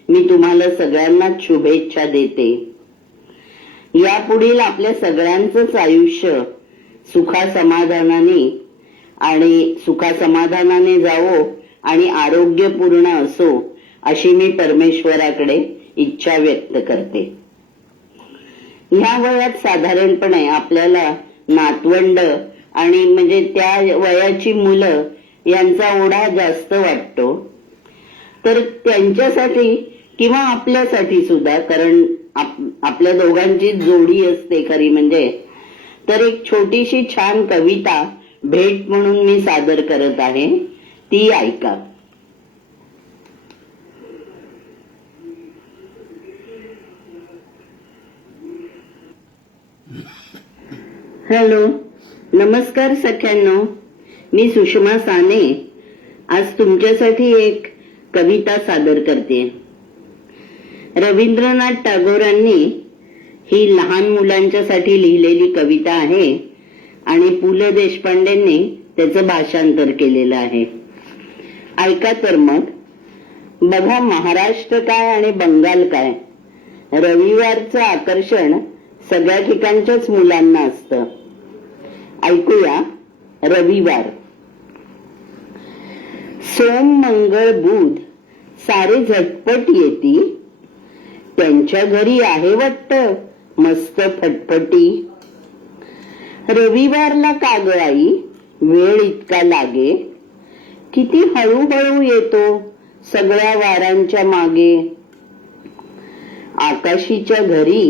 मी तुम्हाला सगळ्यांना शुभेच्छा देते. यापुढील आपल्या सगळ्यांचंच आयुष्य सुखासमाधानाने जावो आणि आरोग्यपूर्ण असो अशी मी परमेश्वराकडे इच्छा व्यक्त करते. ह्या वयात साधारणपणे आपल्याला नातवंड आणि म्हणजे त्या वयाची मुलं यांचा ओढा जास्त वाटतो. तर त्यांच्यासाठी किंवा आपल्यासाठी सुद्धा, कारण आपल्या दोघांची जोडी असते खरी म्हणजे, तर एक छोटीशी छान कविता भेट म्हणून मी सादर करत आहे, ती ऐका. हॅलो, नमस्कार सख्यांनो, मी सुषमा साने आज तुमच्यासाठी एक कविता सादर करते. रवींद्रनाथ टागोरांनी ही लहान मुलांच्यासाठी लिहिलेली कविता आहे आणि पु ल देशपांडेंनी त्याचं भाषांतर केलेलं आहे. ऐका तर मग. बघा, महाराष्ट्र काय आणि बंगाल काय, रविवारचं आकर्षण सगळ्या ठिकाणच्याच मुलांना असतं. ऐकूया. रविवार. सोम मंगळ बुध सारे झटपट येती, त्यांच्या घरी आहे वाटतं मस्त फटफटी. रविवारला काग आई वेळ इतका लागे, किती हळूहळू येतो सगळ्या वारांच्या मागे. आकाशीच्या घरी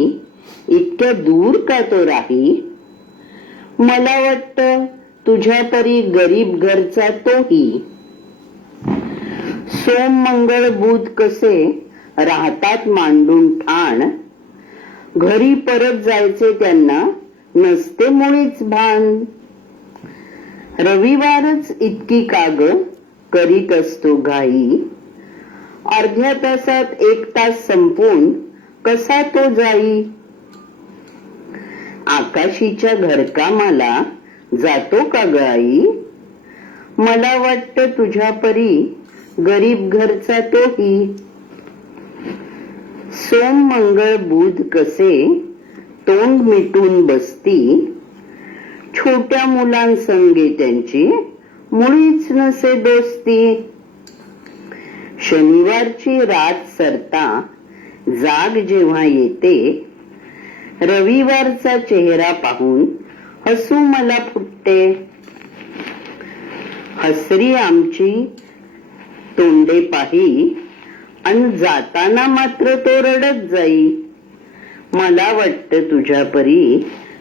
इतक्या दूर का तो राही, मला वाटतं तुझ्या परी गरीब घरचा तोही. सोम मंगळ बुध कसे राहतात मांडून ठाण, घरी परत जायचे त्यांना नसते मुळीच भान. रविवारच इतकी काग करीत असतो घाई, अर्ध्या तासात 1 तास संपून कसा तो जाई. आकाशीच्या घरकामाला जातो का ग आई, मला वाटतं तुझ्या परी गरीब घरचा तोही. सोम मंगळ बुध कसे तोंड मिटून बसती, छोट्या मुलांसंगे त्यांची मुळीच नसे दोस्ती. शनिवारची रात सरता जाग जेव्हा येते, रविवारचा चेहरा पाहून हसू मला फुटते. हसरी आमची तोंडे पाही अन जाताना मात्र तो रडत जाई, मला वाटतं तुझ्या परी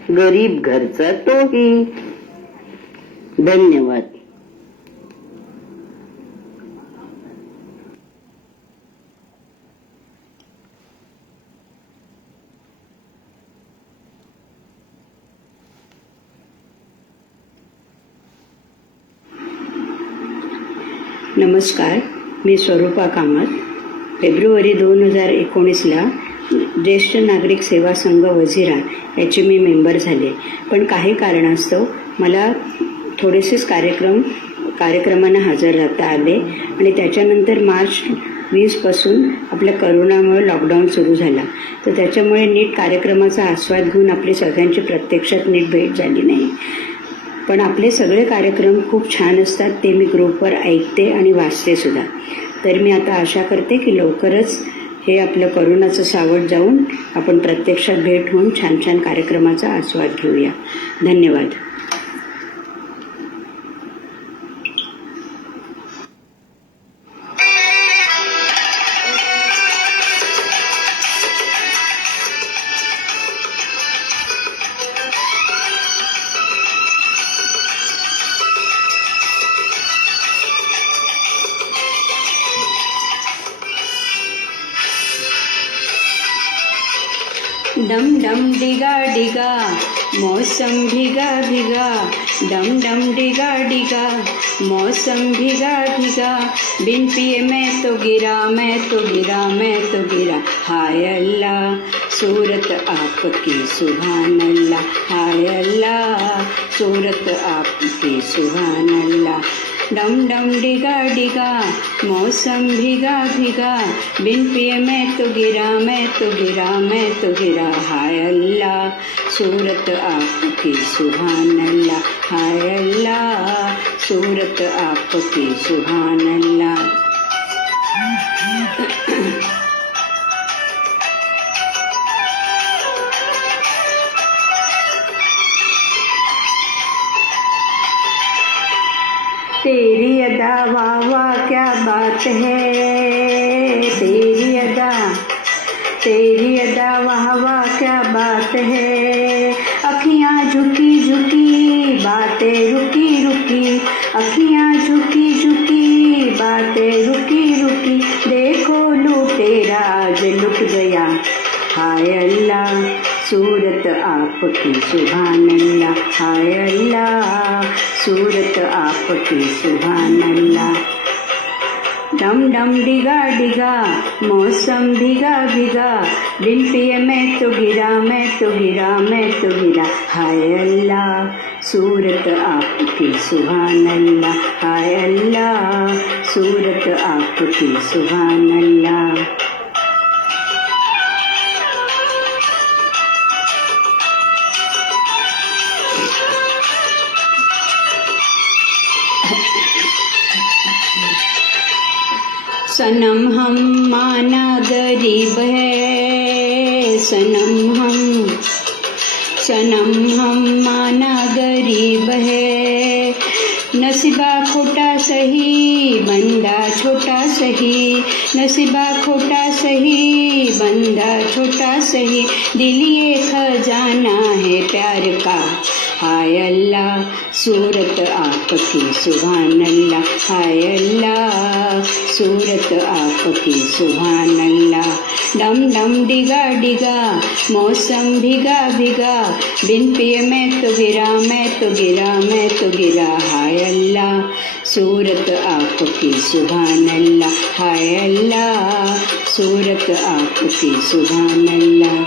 गरीब घरचा तोही. धन्यवाद. नमस्कार, मी स्वरूपा कामत. फेब्रुवारी 2019ला ज्येष्ठ नागरिक सेवा संघ वझिरा याची मी मेंबर झाले. पण काही कारणास्तव मला थोडेसेच कार्यक्रमांना हजर राहता आले आणि त्याच्यानंतर मार्च 20पासून आपल्या करोनामुळे लॉकडाऊन सुरू झाला. तर त्याच्यामुळे नीट कार्यक्रमाचा आस्वाद घेऊन आपली सगळ्यांची प्रत्यक्षात नीट भेट झाली नाही. पण आपले सगळे कार्यक्रम खूप छान असतात, ते मी ग्रुपवर ऐकते आणि वाचते सुद्धा. तर मी आता आशा करते की लवकरच हे आपलं करोनाचं सावट जाऊन आपण प्रत्यक्षात भेट होऊन छान छान कार्यक्रमाचा आस्वाद घेऊया. धन्यवाद. डम डम डिगा डिगा मौसम भीगा भीगा, डम डम डिगा डिगा मौसम भीगा भीगा, बिन पिए मैं तो गिरा मैं तो गिरा मैं तो गिरा, हाय अल्लाह सूरत आपकी सुभान अल्लाह, हाय अल्लाह सूरत आपकी सुभान अल्लाह। डम डम डिगा डिगा मौसम भीगा भीगा, बिन पिए मैं तो गिरा मैं तो गिरा मैं तो गिरा, हाय अल्लाह सूरत आपकी सुभान अल्लाह, हाय अल्लाह सूरत आपकी सुभान अल्लाह। तेरी अदा वाह वाह क्या बात है, तेरी अदा वाह वाह क्या बात है, अखियाँ झुकी झुकी बातें रुकी रुकी, अखियाँ झुकी झुकी बातें रुकी रुकी, देखो लुटेरा आज लुट गया, हाय अल्लाह सूरत आपकी सुभान अल्लाह, हाय अल्लाह सूरत आपकी सुभान अल्लाह। डम डम डिगा डिगा मौसम भीगा भीगा, बिन पिए मैं तो गिरा मैं तो गिरा मैं तो गिरा, हाय अल्लाह सूरत आपकी सुभान अल्लाह, हाय अल्लाह सूरत आपकी सुभान अल्लाह। सनम हम माना गरीब है, सनम हम माना गरीब है, नसीबा खोटा सही बंदा छोटा सही, नसीबा खोटा सही बंदा छोटा सही, दिल ये खजाना है प्यार का, हाय अल्लाह सूरत आपकी सुभान अल्लाह, हाय अल्लाह सूरत आपकी सुभान अल्लाह। डम डम डिगा डिगा मौसम भीगा भीगा, बिन पिए मैं तो गिरा मैं तो गिरा मैं तो गिरा, हाय अल्लाह सूरत आपकी सुभान अल्लाह, हाय अल्लाह सूरत आपकी सुभान अल्लाह।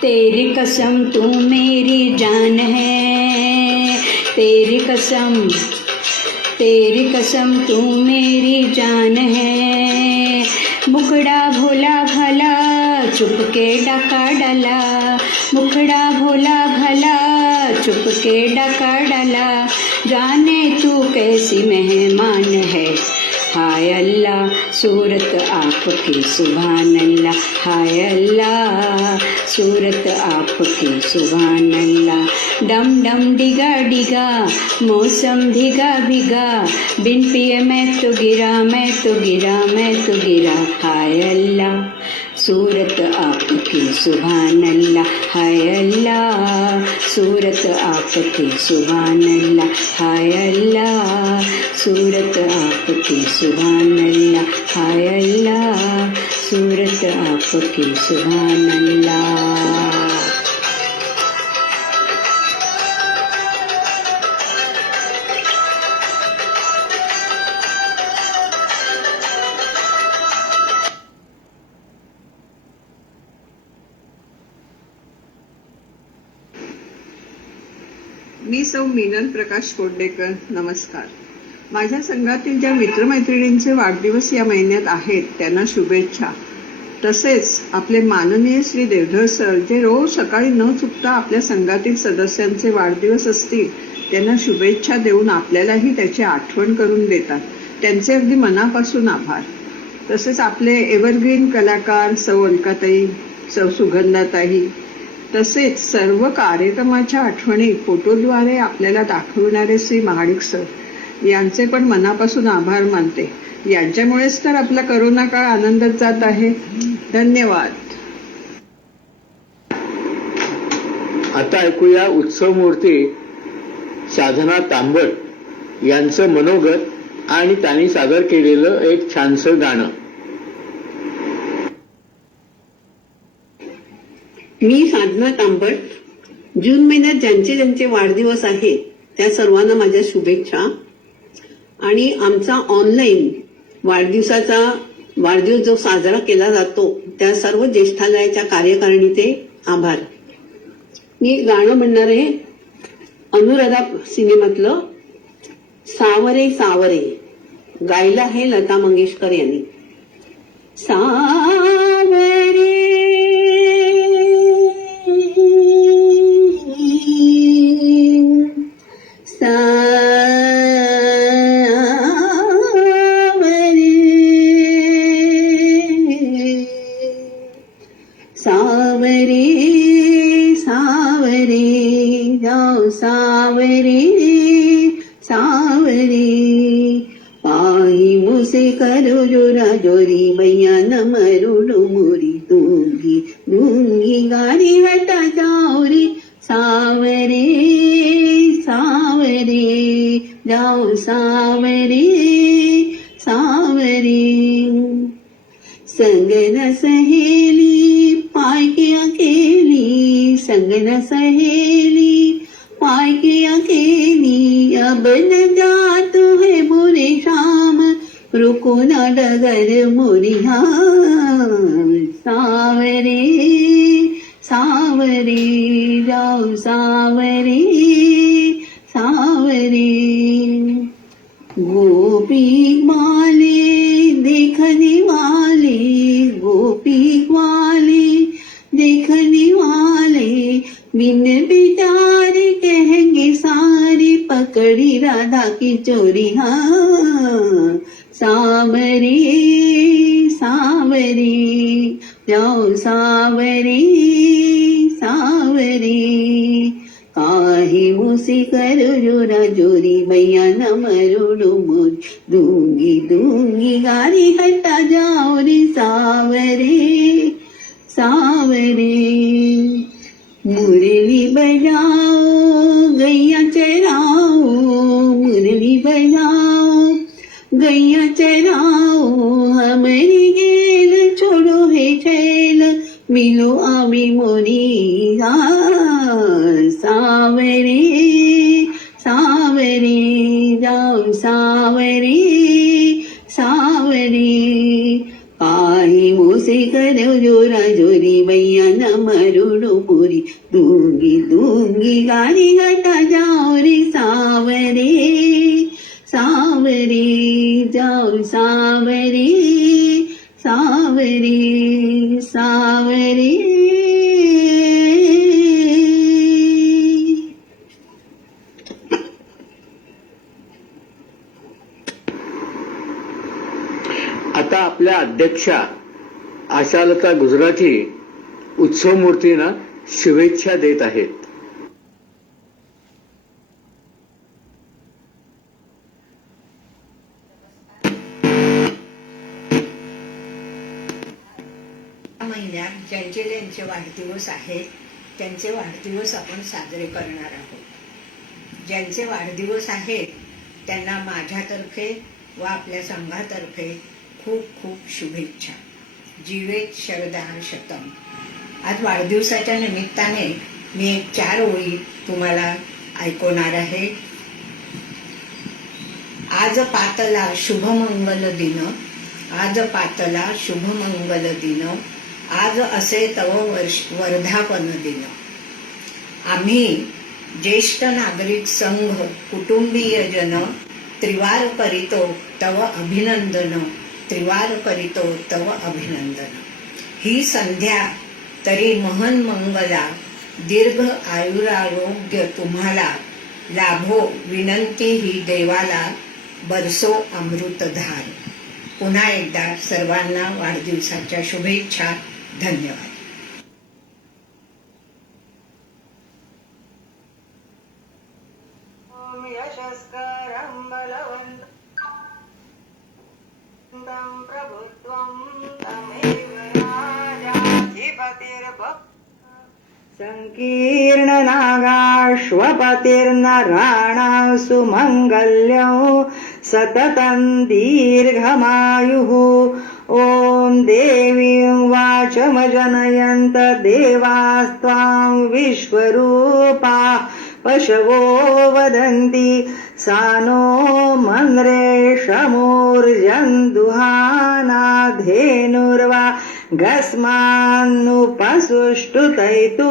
तेरी कसम तू मेरी जान है, तेरी कसम तू मेरी जान है, मुखड़ा भोला भला चुपके डाका डाला, मुखड़ा भोला भला चुपके डाका डाला, जाने तू कैसी मेहमान है, हाय अल्लाह सूरत आपकी सुभान अल्लाह, हाय अल्लाह सूरत आपकी सुभान अल्लाह। डम डम डिगा डिगा मौसम भीगा भीगा, बिन पिए मैं तो गिरा मैं तो गिरा मैं तो गिरा, हाय अल्लाह सूरत आपकी सुभान अल्लाह, हाय अल्लाह सूरत आपकी सुभान अल्लाह, हाय अल्लाह सूरत आपकी सुभान अल्लाह, हाय अल्लाह सूरत आपकी सुभान अल्लाह। मी सौ मीनल प्रकाश कोंडेकर. नमस्कार. माझ्या संघातील ज्या मित्रमैत्रिणींचे वाढदिवस या महिन्यात आहेत त्यांना शुभेच्छा. तसेच आपले माननीय श्री देवधर सर जे रोज सकाळी न चुकता आपल्या संघातील सदस्यांचे वाढदिवस असतील त्यांना शुभेच्छा देऊन आपल्यालाही त्याची आठवण करून देतात. त्यांचे अगदी मनापासून आभार. तसेच आपले एव्हरग्रीन कलाकार सौ अलकाताई, सौ सुगंधाताई, तसेच सर्व कार्यक्रमाच्या आठवणी फोटोद्वारे आपल्याला दाखविणारे श्री महाडिक सर यांचे पण मनापासून आभार मानते. यांच्यामुळेच तर आपला करोना काळ आनंदात जात आहे. धन्यवाद. आता ऐकूया उत्सव मूर्ती साधना तांबट यांचं मनोगत आणि त्यांनी सादर केलेलं एक छानसं गाणं. मी साधना तांबट. जून महिन्यात ज्यांचे ज्यांचे वाढदिवस आहेत त्या सर्वांना माझ्या शुभेच्छा. आणि आमचा ऑनलाईन वाढदिवस जो साजरा केला जातो त्या सर्व ज्येष्ठालयाच्या कार्यकारिणीचे आभार. मी गाणं म्हणणार आहे अनुराधा सिनेमातलं सावरे सावरे. गायलं आहे लता मंगेशकर यांनी. सावरे सावरे सावरे जाओ सावरे सावरे पाही मुसे करो जोरा जोरी मैया न मरुडो मोरी दूंगी दूंगी गाड़ी हटा जाओ रे सावरे सावरे जाओ सावरे सावरे. संग न सहेली पाय के अकेली, संग न सहेली पाय के अकेली. अब न जात है बुरे शाम रुको न डगर मोरी. सावरे सावरे जाओ सावरे सावरे. गोपी वाले देखने वाले, गोपी वाले देखने वाले बिन बिचारे कहेंगे सारी पकड़ी राधा की चोरी. हाँ सावरे सावरे जाओ सावरे सावरे. काहे मुझसे करो जोरा जोरी मैया न मरोड़ो मोर दूंगी दूंगी गाड़ी हटा जाओ रे सावरे सावरे. मुरली बजाओ गैया चराओ, मुरली बजाओ गैया चराओ. हमारी गेल छोड़ो है छैल मिलो आमी मोरी. सावरे सावरे जाओ सावरे सावरे. काहे मोसे करो जोरा जोरी मैया न मरोड़ो मोरी दूंगी दूंगी गाड़ी हटा जाओ रे सावरे सावरे जाओ सावरे सावरे सावरे. आता आपल्या अध्यक्षा आशालता गुजराती उत्सव मूर्तींना शुभेच्छा देत आहेत. महिन्यात ज्यांचे ज्यांचे वाढदिवस आहेत त्यांचे वाढदिवस आपण साजरे करणार आहोत. ज्यांचे वाढदिवस आहेत त्यांना माझ्यातर्फे व आपल्या संघातर्फे खूप खूप शुभेच्छा. जीवेत शरदार शतम. आज वाढदिवसाच्या निमित्ताने मी एक 4 ओळी तुम्हाला ऐकवणार आहे. आज पातला शुभमंगल दिन, आज पातला शुभमंगल दिन, आज असे तव वर्धापन दिन. आम्ही ज्येष्ठ नागरिक संघ कुटुंबीय जन त्रिवार करीतो तव अभिनंदन, त्रिवार करीतो तव अभिनंदन. ही संध्या तरी महन मंगला, दीर्घ आयुरारोग्य तुम्हाला लाभो विनंती ही देवाला, बरसो अमृतधार. पुन्हा एकदा सर्वांना वाढदिवसाच्या शुभेच्छा. धन्यवाद. यशस्करं बलवन्तं प्रभुत्वं तमेव राजाधिपतिर्भक् सङ्कीर्णनागाश्वपतिर्नराणां सुमङ्गल्यं सततं दीर्घमायुः ॐ देवीं वाचमजनयन्त देवास्त्वां विश्वरूपा पशवो वदन्ति सा नो मन्रेशमूर्जन्दुहानाधेनुर्वा गस्मान्नुपसुष्टुतैतु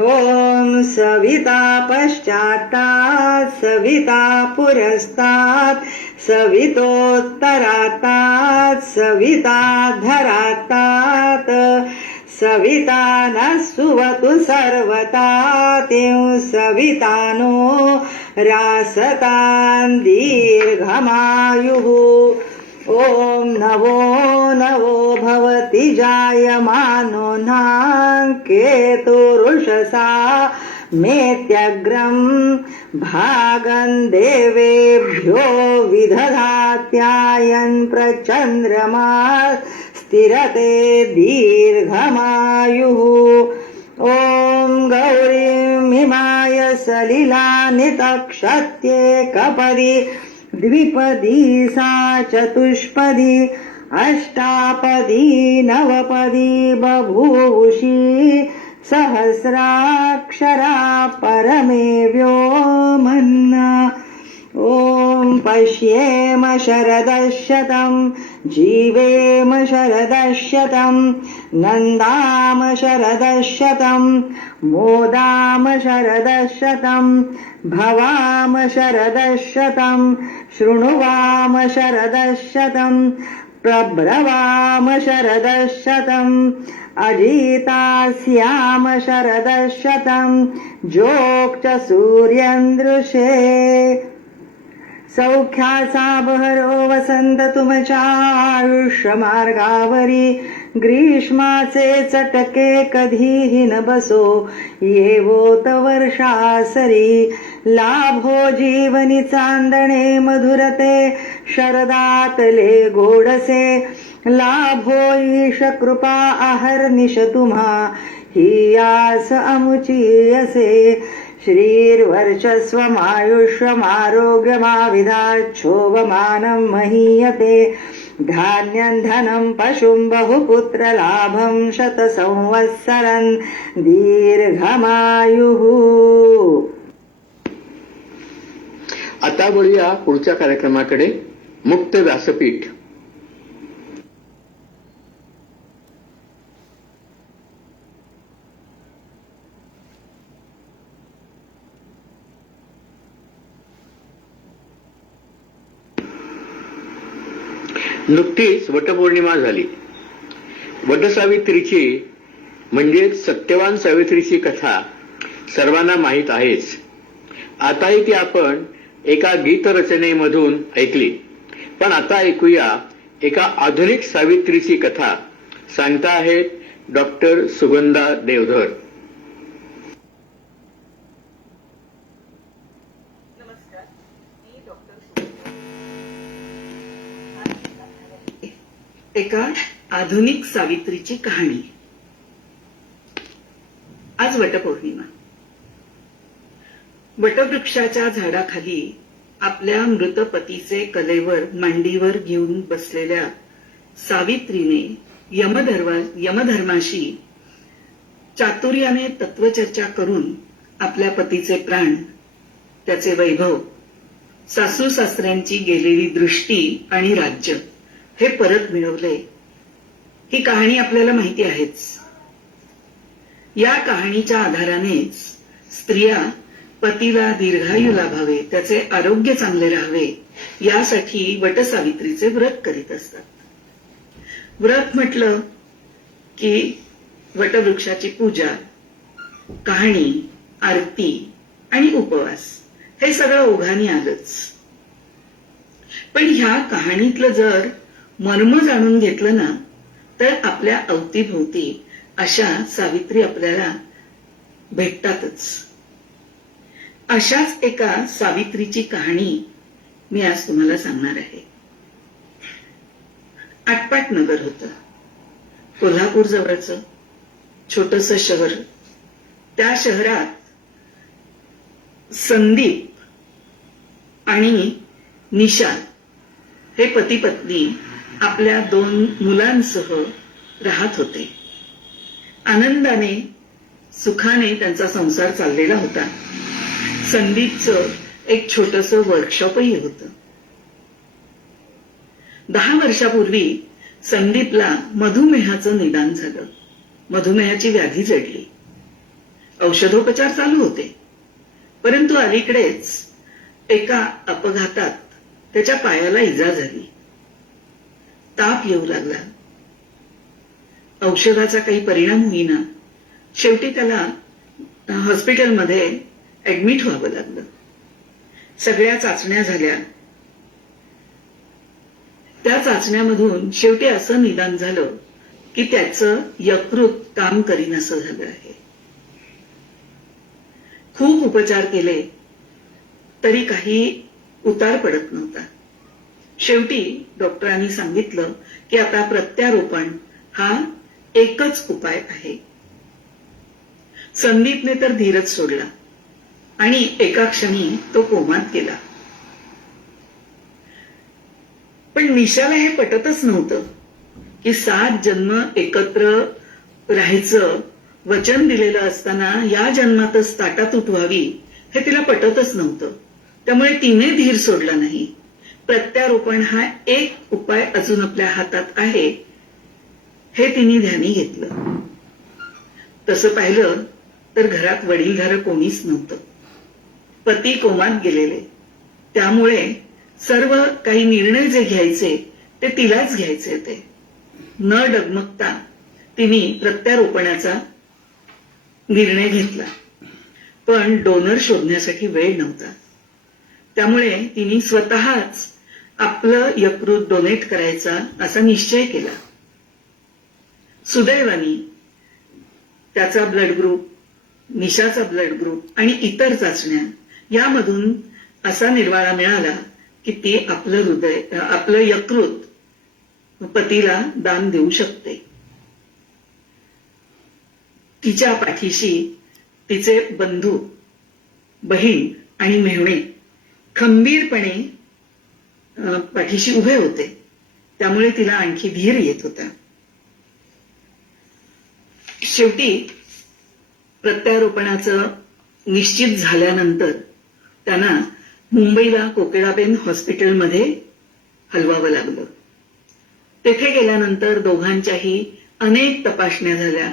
ॐ सविता पश्चात्तात् सविता पुरस्तात् सवितोत्तरात्तात् सविता धरात्तात् सविता नः सुवतु सर्वता तिं सविता नो रासतां दीर्घमायुः ॐ नवो नवो भवति जायमानो केतुरुषसा मेत्यग्रं भागं देवेभ्यो विदधात्यायन् प्रचन्द्रमा स्थिरते दीर्घमायुः ॐ गौरीमिमाय सलिलानितक्षत्येकपदी द्विपदी सा चतुष्पदी अष्टापदी नवपदी बभूवुषी सहस्राक्षरा परमे व्योमन्ना ॐ पश्येम शरदशतं जीवेम शरदशतं नन्दाम शरदशतं मोदाम शरदशतं भवाम शरदशतं शृणुवाम शरदशतं प्रब्रवाम शरदशतं अजीतास्याम शरदशतं जोक् च सूर्यन्दृशे सौख्याचा बहरो वसंत तुमच्या आयुष्यमार्गावरी ग्रीष्माचे चटके कधीही न बसो येवोत वर्षासरी लाभो जीवनी चांदणे मधुरते शरदातले गोडसे लाभो ईश कृपा अहर्निश तुम्हा ही आस अमुची असे श्रीर्वर्चस्वमायुष्यमारोग्यमाविधाच्छोभमानं महीयते धान्यं धनं पशुं बहुपुत्रलाभं शतसंवत्सरं दीर्घमायुः. आता बोलूया पुढच्या कार्यक्रमाकडे. मुक्त व्यासपीठ. नुकतीच वटपौर्णिमा झाली. वटसावित्रीची म्हणजेच सत्यवान सावित्रीची कथा सर्वांना माहीत आहेच. आताही ती आपण एका गीतरचनेमधून ऐकली. पण आता ऐकूया एका आधुनिक सावित्रीची कथा. सांगता आहेत डॉक्टर सुगंधा देवधर. एका आधुनिक सावित्रीची कहाणी. आज वटपौर्णिमा. वटवृक्षाच्या झाडाखाली आपल्या मृत पतीचे कलेवर मांडीवर घेऊन बसलेल्या सावित्रीने यमधर्माशी चातुर्याने तत्वचर्चा करून आपल्या पतीचे प्राण, त्याचे वैभव, सासू सासऱ्यांची गेलेली दृष्टी आणि राज्य हे परत मिळवले. ही कहाणी आपल्याला माहिती आहेच. या कहाणीच्या आधारानेच स्त्रिया पतीला दीर्घायू लाभावे, त्याचे आरोग्य चांगले राहावे यासाठी वटसावित्रीचे व्रत करीत असतात. व्रत म्हटलं की वटवृक्षाची पूजा, कहाणी, आरती आणि उपवास हे सगळं ओघाने आलंच. पण ह्या कहाणीतलं जर मर्म जाणून घेतलं ना तर आपल्या अवतीभोवती अशा सावित्री आपल्याला भेटतातच. अशाच एका सावित्रीची कहाणी मी आज तुम्हाला सांगणार आहे. आटपाट नगर होतं, कोल्हापूर जवळचं छोटंसं शहर. त्या शहरात संदीप आणि निशा हे पती पत्नी आपल्या 2 मुलांसह राहत होते. आनंदाने सुखाने त्यांचा संसार चाललेला होता. संदीपचं एक छोटस वर्कशॉपही होतं. 10 वर्षापूर्वी संदीपला मधुमेहाचं निदान झालं. मधुमेहाची व्याधी जडली. औषधोपचार चालू होते. परंतु अलीकडेच एका अपघातात त्याच्या पायाला इजा झाली. ताप येऊ लागला. औषधाचा काही परिणाम होईना. शेवटी त्याला हॉस्पिटलमध्ये ऍडमिट व्हावं लागलं. सगळ्या चाचण्या झाल्या. त्या चाचण्यामधून शेवटी असं निदान झालं की त्याचं यकृत काम करीनासं झालं आहे. खूप उपचार केले तरी काही उतार पडत नव्हता. शेवटी डॉक्टरांनी सांगितलं की आता प्रत्यारोपण हा एकच उपाय आहे. संदीपने तर धीरच सोडला आणि एका क्षणी तो कोमात गेला. पण निशाला हे पटतच नव्हतं की 7 जन्म एकत्र राहायचं वचन दिलेलं असताना या जन्मातच ताटातूट व्हावी हे तिला पटतच नव्हतं. त्यामुळे तिने धीर सोडला नाही. प्रत्यारोपण हा एक उपाय अजून आपल्या हातात आहे हे तिने ध्यानी घेतलं. तसं पाहिलं तर घरात वडीलधारं कोणीच नव्हतं. पती कोमात गेलेले. त्यामुळे सर्व काही निर्णय जे घ्यायचे ते तिलाच घ्यायचे होते. न डगमगता तिने प्रत्यारोपणाचा निर्णय घेतला. पण डोनर शोधण्यासाठी वेळ नव्हता. त्यामुळे तिने स्वतःच आपलं यकृत डोनेट करायचा असा निश्चय केला. सुदैवाने त्याचा ब्लड ग्रुप, निशाचा ब्लड ग्रुप आणि इतर चाचण्या यामधून असा निर्वाळा मिळाला की ती आपलं यकृत पतीला दान देऊ शकते. तिच्या पाठीशी तिचे बंधू, बहीण आणि मेहुणे खंबीरपणे पाठीशी उभे होते. त्यामुळे तिला आणखी धीर येत होता. शेवटी प्रत्यारोपणाचं निश्चित झाल्यानंतर त्यांना मुंबईला कोकिळाबेन हॉस्पिटलमध्ये हलवावं लागलं. तेथे गेल्यानंतर दोघांच्याही अनेक तपासण्या झाल्या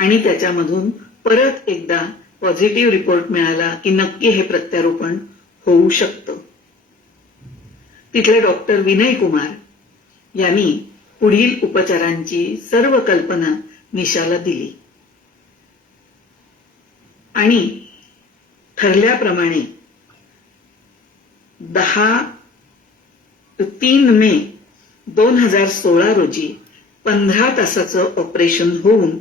आणि त्याच्यामधून परत एकदा पॉझिटिव्ह रिपोर्ट मिळाला की नक्की हे प्रत्यारोपण होऊ शकतं. तिथले डॉक्टर विनय कुमार यांनी पुढील उपचारांची सर्व कल्पना निशाला दिली आणि ठरल्याप्रमाणे 3 मे 2016 रोजी 15 तासाचं ऑपरेशन होऊन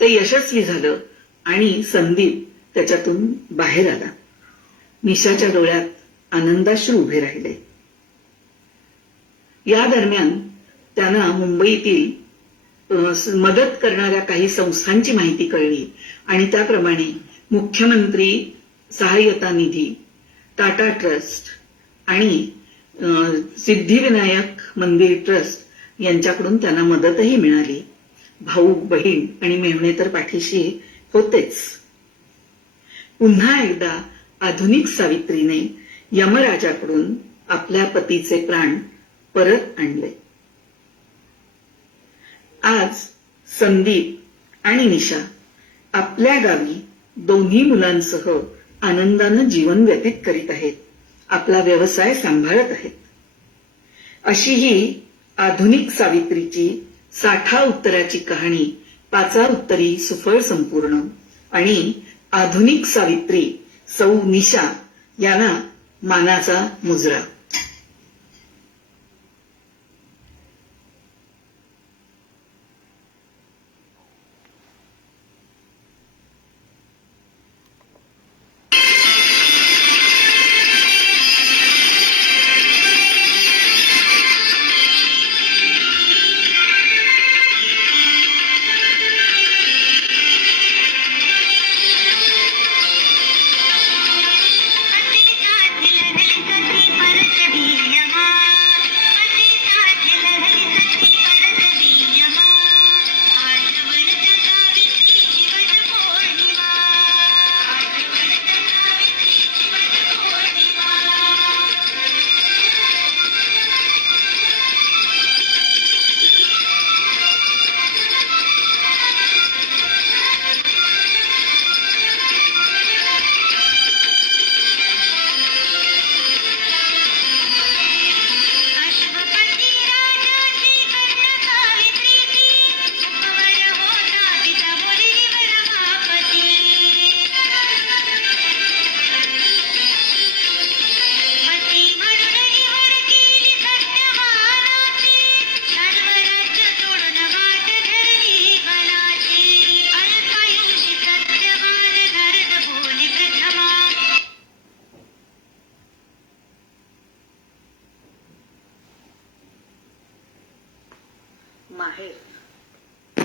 ते यशस्वी झालं आणि संदीप त्याच्यातून बाहेर आला. निशाच्या डोळ्यात आनंदाश्रू उभे राहिले. या दरम्यान त्यांना मुंबईतील मदत करणाऱ्या काही संस्थांची माहिती कळली आणि त्याप्रमाणे मुख्यमंत्री सहाय्यता निधी, टाटा ट्रस्ट आणि सिद्धिविनायक मंदिर ट्रस्ट यांच्याकडून त्यांना मदतही मिळाली. भाऊ, बहीण आणि मेहुणे तर पाठीशी होतेच. पुन्हा एकदा आधुनिक सावित्रीने यमराजाकडून आपल्या पतीचे प्राण परत आणले. आज संदीप आणि निशा आपल्या गावी दोन्ही मुलांसह आनंदानं जीवन व्यतीत करीत आहेत. आपला व्यवसाय सांभाळत आहेत. अशी ही आधुनिक सावित्रीची 60 उत्तराची कहाणी 5 उत्तरी सुफळ संपूर्ण आणि आधुनिक सावित्री सौ निशा यांना मानाचा मुजरा. माहेर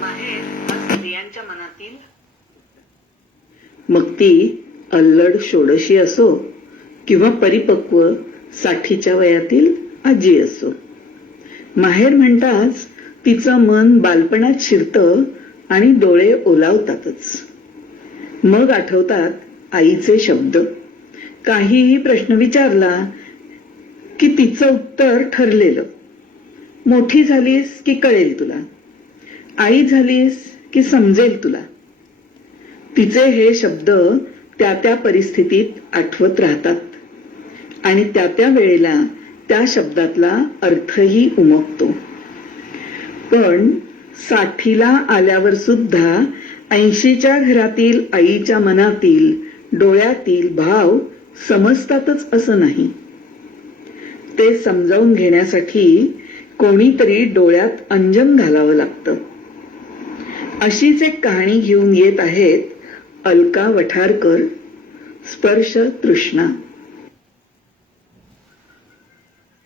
माहेर हा स्त्रियांच्या मनातील, मग ती अल्लड षोडशी असो किंवा परिपक्व 60च्या वयातील आजी असो, माहेर म्हणताच तिचं मन बालपणात शिरतं आणि डोळे ओलावतातच. मग आठवतात आईचे शब्द. काहीही प्रश्न विचारला की तिचं उत्तर ठरलेलं. मोठी झालीस की कळेल तुला, आई झालीस की समजेल तुला. तिचे हे शब्द त्या त्या परिस्थितीत आठवत राहतात आणि त्या त्या वेळेला त्या शब्दातला अर्थही उमगतो. पण 60ला आल्यावर सुद्धा 80च्या घरातील आईच्या मनातील, डोळ्यातील भाव समजतातच असं नाही. ते समजावून घेण्यासाठी कोणीतरी डोळ्यात अंजन घालावं लागतं. अशीच एक कहाणी घेऊन येत आहेत अलका वठारकर, स्पर्श तृष्णा.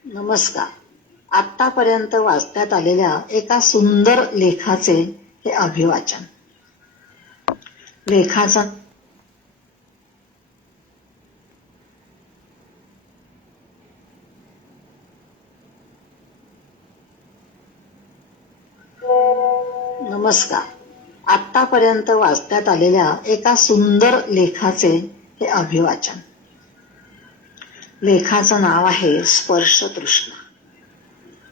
नमस्कार. आतापर्यंत वाचण्यात आलेल्या एका सुंदर लेखाचे हे अभिवाचन. लेखाचा नमस्कार. आतापर्यंत वाचण्यात आलेल्या एका सुंदर लेखाचे हे अभिवाचन. लेखाचं नाव आहे स्पर्श तृष्णा.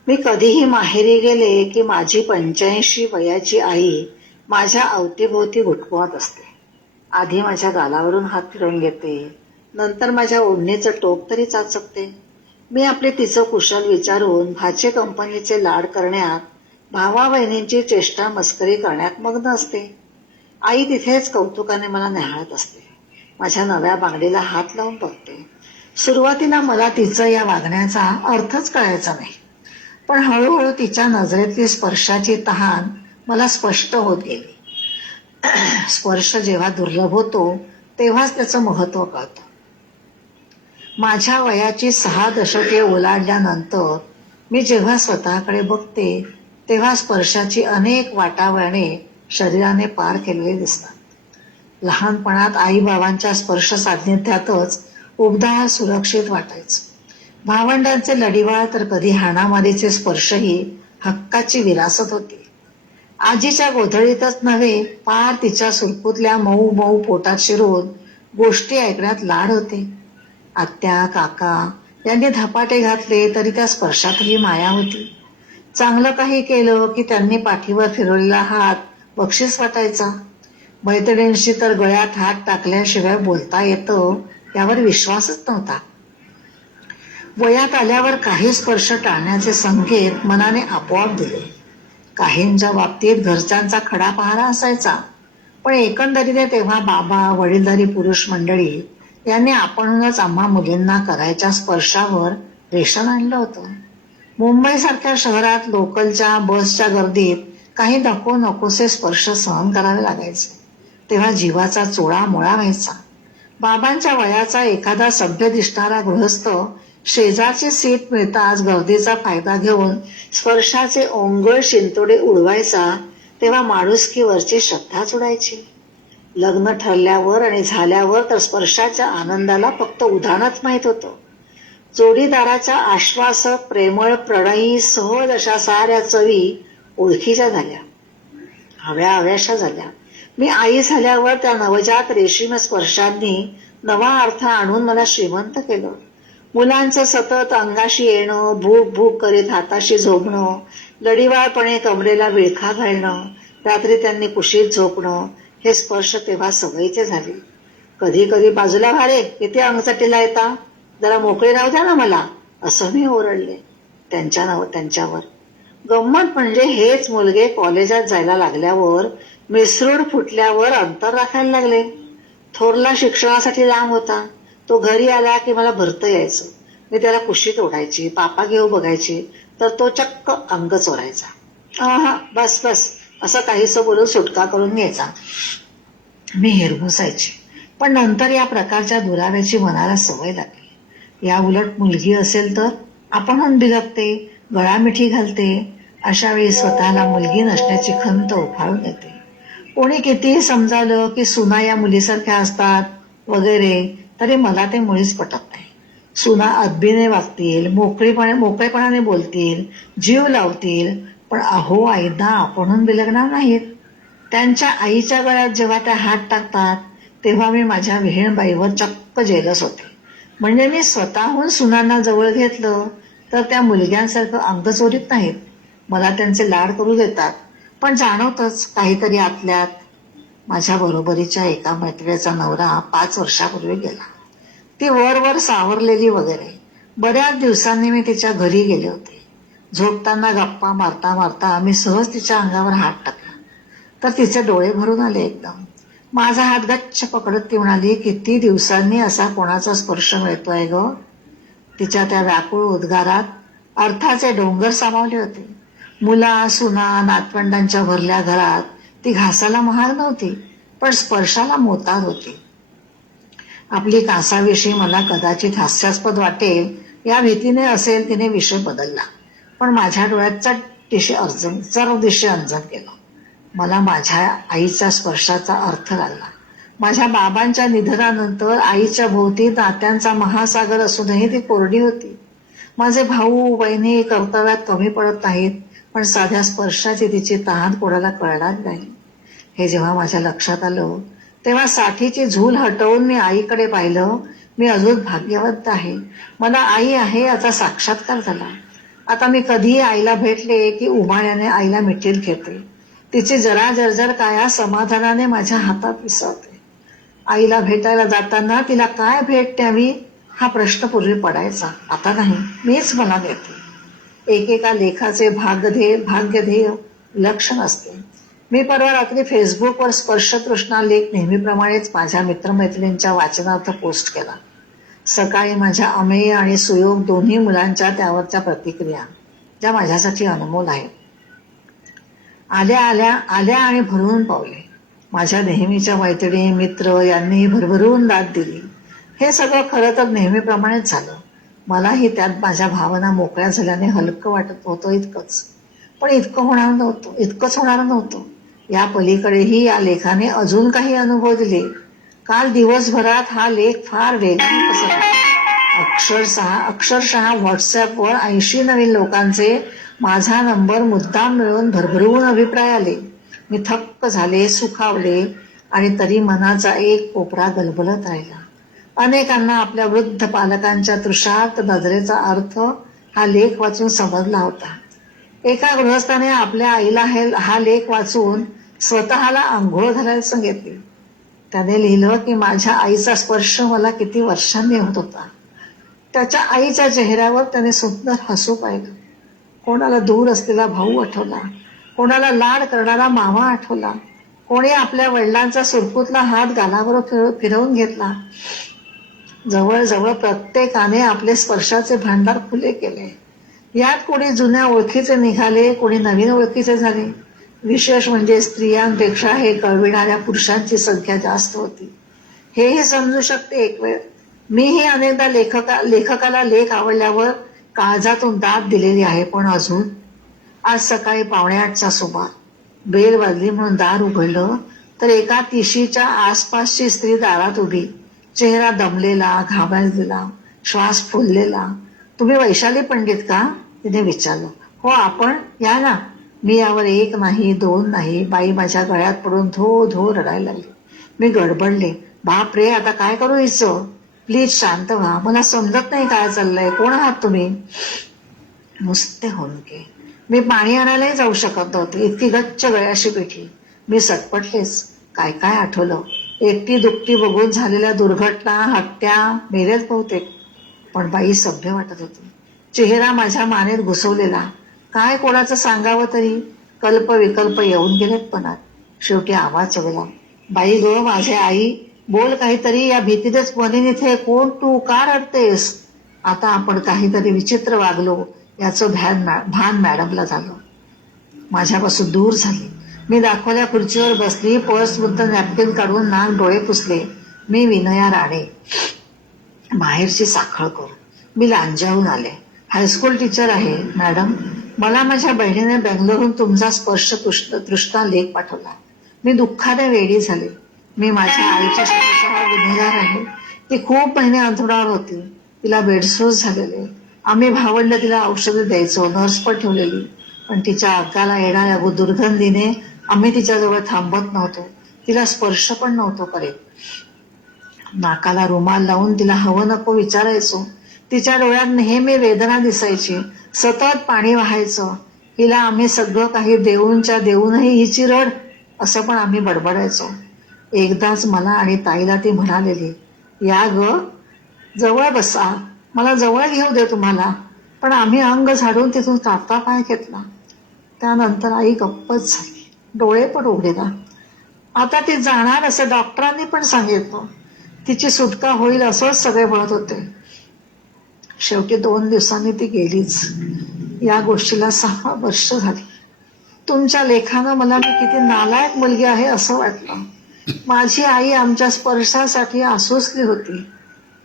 मी कधीही माहेरी गेले की माझी 85 वयाची आई माझ्या अवतीभोवती घुटमळत असते. आधी माझ्या गालावरून हात फिरवून घेते, नंतर माझ्या ओढणीचं टोक तरी चाचपते. मी आपले तिचं कुशल विचारून भाचे कंपनीचे लाड करण्यात, भावा बहिणींची चेष्टा मस्करी करण्यात मग्न असते. आई तिथेच कौतुकाने मला न्याहाळत असते. माझ्या नव्या बांगडीला हात लावून बघते. सुरुवातीला मला तिचं या वागण्याचा अर्थच कळायचा नाही, पण हळूहळू तिच्या नजरेतली स्पर्शाची तहान मला स्पष्ट होत गेली. स्पर्श जेव्हा दुर्लभ होतो तेव्हाच त्याचं महत्त्व कळतं. माझ्या वयाची 6 दशके ओलांडल्यानंतर मी जेव्हा स्वतःकडे बघते तेव्हा स्पर्शाची अनेक वाटावळणे शरीराने पार केलेली दिसतात. लहानपणात आईबाबांच्या स्पर्श सान्निध्यातच उबदार सुरक्षित वाटायचं. भावंडांचे लढीवाळ तर कधी हाणामारीचे स्पर्शही हक्काची विरासत होती. आजीच्या गोधडीतच नव्हे, पार तिच्या सुरकुतल्या मऊ मऊ पोटात शिरून गोष्टी ऐकण्यात लाड होते. आत्या काका यांनी धपाटे घातले तरी त्या स्पर्शातही माया होती. चांगलं काही केलं की त्यांनी पाठीवर फिरवलेला हात बक्षीस वाटायचा. मैत्रिणींशी तर गळ्यात हात टाकल्याशिवाय बोलता येतं यावर विश्वासच नव्हता. वयात आल्यावर काही स्पर्श टाळण्याचे संकेत मनाने आपोआप दिले. काहींच्या बाबतीत घरच्यांचा खडा पहारा असायचा, पण एकंदरीने तेव्हा बाबा, वडीलधारी पुरुष मंडळी यांनी आपणच आम्हा मुलींना करायच्या स्पर्शावर रेशन आणलं होतं. मुंबईसारख्या शहरात लोकलच्या बसच्या गर्दीत काही नकोसे स्पर्श सहन करावे लागायचे. तेव्हा जीवाचा चोळामोळा व्हायचा. बाबांच्या वयाचा एखादा सभ्य दिसणारा गृहस्थ शेजारची सीट मिळताच गर्दीचा फायदा घेऊन स्पर्शाचे ओंगळ शिंतोडे उडवायचा, तेव्हा माणुसकीवरची श्रद्धाच उडायची. लग्न ठरल्यावर आणि झाल्यावर तर स्पर्शाच्या आनंदाला फक्त उधाणच माहीत होतं. जोडीदाराच्या आश्वासक, प्रेमळ, प्रणयी, सहज अशा साऱ्या चवी ओळखीच्या झाल्या, हव्याशा झाल्या. मी आई झाल्यावर त्या नवजात रेशीम स्पर्शांनी नवा अर्थ आणून मला श्रीमंत केलं. मुलांचं सतत अंगाशी येणं, भूक भूक करीत हाताशी झोपणं, लढीवाळपणे कमरेला विळखा घालणं, रात्री त्यांनी कुशीत झोपणं, हे स्पर्श तेव्हा सवयीचे झाले. कधी कधी बाजूला घाले, किती अंगचटीला येता, जरा मोकळे राहू द्या ना मला, असं मी ओरडले त्यांच्यावर. गंमत म्हणजे हेच मुलगे कॉलेजात जायला लागल्यावर, मिसरूड फुटल्यावर अंतर राखायला लागले. थोरला शिक्षणासाठी लांब होता. तो घरी आला की मला भरतं यायचं. मी त्याला कुशीत ओढायची, पापा घेऊ बघायची, तर तो चक्क अंग चोरायचा. बस असं काहीसं बोलून सुटका करून घ्यायचा. मी हिरमुसायची, पण नंतर या प्रकारच्या दुराव्याची मनाला सवय लागली. या उलट मुलगी असेल तर आपणहून बिलगते, गळामिठी घालते, अशा वेळी स्वतःला मुलगी नसण्याची खंत उफाळून येते. कोणी कितीही समजावलं की सुना या मुलीसारख्या असतात वगैरे, तरी मला ते मुळीच पटत नाही. सुना अदबीने वागतील, मोकळेपणाने बोलतील, जीव लावतील, पण अहो आईंना आपणहून बिलगणार नाहीत. त्यांच्या आईच्या गळ्यात जेव्हा त्या हात टाकतात तेव्हा मी माझ्या विहीणबाईवर चक्क जेलस होते. म्हणजे मी स्वतःहून सुनांना जवळ घेतलं तर त्या मुलग्यांसारखं अंग चोरीत नाहीत, मला त्यांचे लाड करू देतात. पण जाणवतच काहीतरी आतल्यात. माझ्या बरोबरीच्या एका मैत्रिणीचा नवरा 5 वर्षापूर्वी गेला. ती वर सावरलेली वगैरे. बऱ्याच दिवसांनी मी तिच्या घरी गेले होते. झोपताना गप्पा मारता मारता मी सहज तिच्या अंगावर हात टाकला तर तिचे डोळे भरून आले एकदम. माझा हात गच्छ पकडत ती म्हणाली, किती दिवसांनी असा कोणाचा स्पर्श मिळतोय ग. तिच्या त्या व्याकुळ उद्गारात अर्थाचे डोंगर सामावले होते. मुला सुना नातवंडांच्या भरल्या घरात ती घासाला महाग नव्हती, पण स्पर्शाला मोताद होती. आपली कासाविषयी मला कदाचित हास्यास्पद वाटेल या भीतीने असेल तिने विषय बदलला, पण माझ्या डोळ्यात चर दिशे अंजन केलं. मला माझ्या आईच्या स्पर्शाचा अर्थ लागला. माझ्या बाबांच्या निधनानंतर आईच्या भोवती नात्यांचा महासागर असूनही ती कोरडी होती. माझे भाऊ बहिणी कर्तव्यात कमी पडत नाहीत, पण साध्या स्पर्शाची तिची तहान कोणाला कळणार नाही. हे जेव्हा माझ्या लक्षात आलं तेव्हा साठीची झूल हटवून मी आईकडे पाहिलं. मी अजून भाग्यवंत आहे, मला आई आहे याचा साक्षात्कार झाला. आता मी कधीही आईला भेटले की उभाण्याने आईला मिठीत घेते. तिची जरा जर्जर काया समाधानाने माझ्या हातात विसरते. आईला भेटायला जाताना तिला काय भेट द्यावी हा प्रश्न पूर्वी पडायचा, आता नाही, मीच मला देते. एकेका लेखाचे भाग्यध्येय लक्षण असते. मी परवा रात्री फेसबुकवर स्पर्शतृष्णा लेख नेहमीप्रमाणेच माझ्या मित्रमैत्रिणींच्या वाचनार्थ पोस्ट केला. सकाळी माझ्या अमेय आणि सुयोग दोन्ही मुलांच्या त्यावरच्या प्रतिक्रिया, ज्या माझ्यासाठी अनमोल आहेत. आल्या आणि भरवून पावले. माझ्या नेहमीच्या मैत्रिणी मित्र यांनीही भरभरून दाद दिली. हे सगळं खरं तर नेहमीप्रमाणेच झालं. मलाही त्यात माझ्या भावना मोकळ्या झाल्याने हलकं वाटत होतं इतकंच. पण इतकंच होणार नव्हतं. या पलीकडेही या लेखाने अजून काही अनुभव दिले. काल दिवसभरात हा लेख फार वेगाने पसरला. अक्षरशः व्हॉट्सअपवर 80 नवीन लोकांचे माझा नंबर मुद्दाम मिळून भरभरून अभिप्राय आले. मी थक्क झाले, सुखावले, आणि तरी मनाचा एक कोपरा गलबलत राहिला. अनेकांना आपल्या वृद्ध पालकांच्या तृषार्त नजरेचा अर्थ हा लेख वाचून समजला होता. एका गृहस्थाने आपल्या आईला हा लेख वाचून स्वतःला आंघोळ घालायला सांगितले. त्याने लिहिलं की माझ्या आईचा स्पर्श मला किती वर्षांनी होत होता. त्याच्या आईच्या चेहऱ्यावर त्याने सुंदर हसू पाहिलं. कोणाला दूर असलेला भाऊ आठवला, कोणाला लाड करणारा मामा आठवला, कोणी आपल्या वडिलांचा सुरकुतला हात गालावर फिरवून घेतला. जवळजवळ प्रत्येकाने आपले स्पर्शाचे भांडार खुले केले. यात कोणी जुन्या ओळखीचे निघाले, कोणी नवीन ओळखीचे झाले. विशेष म्हणजे स्त्रियांपेक्षा हे कळविणाऱ्या पुरुषांची संख्या जास्त होती. हेही समजू शकते एक वेळ. मीही अनेकदा लेखकाला लेख आवडल्यावर काळजातून दाद दिलेली आहे. पण अजून आज सकाळी 7:45चा सुमार बेल वाजली म्हणून दार उघडलं तर एका 30च्या आसपासची स्त्री दारात उभी, चेहरा दमलेला, घाबरलेला, श्वास फुललेला. तुम्ही वैशाली पंडित का? तिने विचारलं. हो आपण, या ना. मी यावर 1 नाही 2 नाही, बाई माझ्या गळ्यात पडून धो धो रडायला लागली. मी गडबडले. बाप रे, आता काय करू हिचं? प्लीज शांत व्हा, मला समजत नाही काय चाललंय. कोण आहात तुम्ही? नुसते हुंदके. मी पाणी आणायलाही जाऊ शकत नव्हते, इतकी गच्च गळ्याशी पेटली. मी सटपटलेच. काय काय आठवलं. एकटी दुखती बघून झालेल्या दुर्घटना, हत्या, मेलेच बहुतेक. पण बाई सभ्य वाटत होती. चेहरा माझ्या मानेत घुसवलेला. काय कोणाचं सांगावं तरी. कल्प विकल्प येऊन गेलेत मनात. शेवटी आवाज चढला. बाई ग, माझे आई, बोल काहीतरी. या भीतीनेच म्हणेन इथे. कोण तू? का रडतेस? आता आपण काहीतरी विचित्र वागलो याचं भान मॅडमला झालं. माझ्यापासून दूर झाली. मी दाखवल्या खुर्चीवर बसली. पर्समधून नॅपकिन काढून नाक डोळे पुसले. मी विनया राणे, माहेरची साखळकर. मी लांजावून आले. हायस्कूल टीचर आहे मॅडम. मला माझ्या बहिणीने बेंगलोरहून तुमचा स्पर्श तृष्णा लेख पाठवला. मी दुःखाने वेडी झाले. मी माझ्या आईच्या शरीराचा गुन्हेगार आहे. ती खूप महिने अंथरुणावर होती. तिला बेडसूस झालेले. आम्ही भावंड तिला औषधं द्यायचो, नर्स पण ठेवलेली. पण तिच्या अंगाला येणाऱ्या दुर्गंधीने आम्ही तिच्याजवळ थांबत नव्हतो. तिला स्पर्श पण नव्हतो करीत. नाकाला रुमाल लावून तिला हवं नको विचारायचो. तिच्या डोळ्यात नेहमी वेदना दिसायची. सतत पाणी वाहायचं. हिला आम्ही सगळं काही देऊनही हिची रड, असं पण आम्ही बडबडायचो. एकदाच मला आणि ताईला ती म्हणालेली, या ग जवळ बसा, मला जवळ घेऊ दे तुम्हाला. पण आम्ही अंग झाडून तिथून कापता पाय घेतला. त्यानंतर आई गप्पच झाली. डोळे पण उघडेना. आता ती जाणार असं डॉक्टरांनी पण सांगितलं. तिची सुटका होईल असंच सगळे म्हणत होते. शेवटी 2 दिवसांनी ती गेलीच. या गोष्टीला 6 वर्ष झाली. तुमच्या लेखानं मला मी किती नालायक मुलगी आहे असं वाटलं. माझी आई आमच्या स्पर्शासाठी आसुसली होती.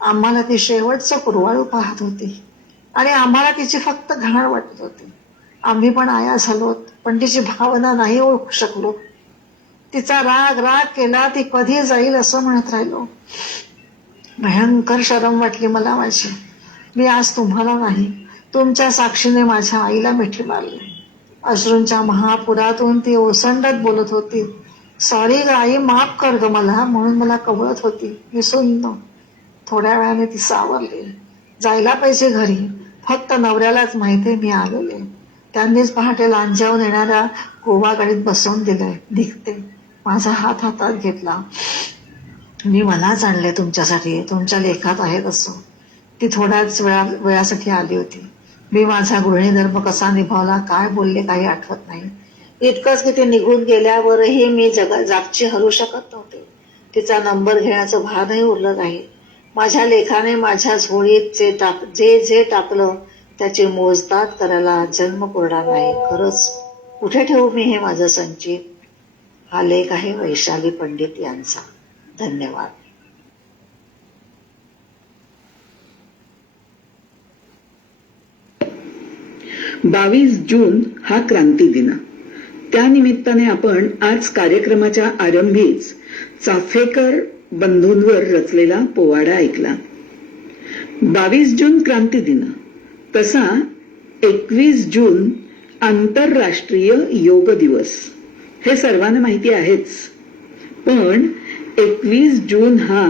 आम्हाला ती शेवटचं कुरवाळू पाहत होती आणि आम्हाला तिची फक्त घाण वाटत होती. आम्ही पण आया झालोत, पण तिची भावना नाही ओळखू शकलो. तिचा राग केला. ती कधी जाईल असं म्हणत राहिलो. भयंकर शरम वाटली मला माझी. मी आज तुम्हाला नाही, तुमच्या साक्षीने माझ्या आईला मिठी मारली. अश्रूंच्या महापुरातून ती ओसंडत बोलत होती. सॉरी ग आई, माफ कर ग मला, म्हणून मला कवळत होती. मी सुन्न. थोड्या वेळाने ती सावरली. जायला पाहिजे घरी, फक्त नवऱ्यालाच माहिती मी आलेले. त्यांनीच पहाटे लांजावून येणाऱ्या गोवा गाडीत बसवून दिलंय. निघते. माझा हात हातात घेतला. मी मलाच आणले तुमच्यासाठी, तुमच्या लेखात आहे तसं. ती थोड्याच वेळासाठी आली होती. मी माझा गृहिणी धर्म कसा निभावला, काय बोलले काही आठवत नाही. इतकंच की ती निघून गेल्यावरही मी जागची हरू शकत नव्हते. तिचा नंबर घेण्याचं भानही उरलं नाही. माझ्या लेखाने माझ्या झोळीत जे टाकलं त्याची मोजदाद करायला जन्म पुरणार नाही. खरंच कुठे ठेवू मी हे माझं संचित. हा लेख आहे वैशाली पंडित यांचा. धन्यवाद. 22 जून हा क्रांती दिन. त्यानिमित्ताने आपण आज कार्यक्रमाच्या आरंभीच चाफेकर बंधूंवर रचलेला पोवाडा ऐकला. 22 जून क्रांती दिन. तसा 21 जून आंतरराष्ट्रीय योग दिवस हे सर्वांना माहिती आहेच. पण 21 जून हा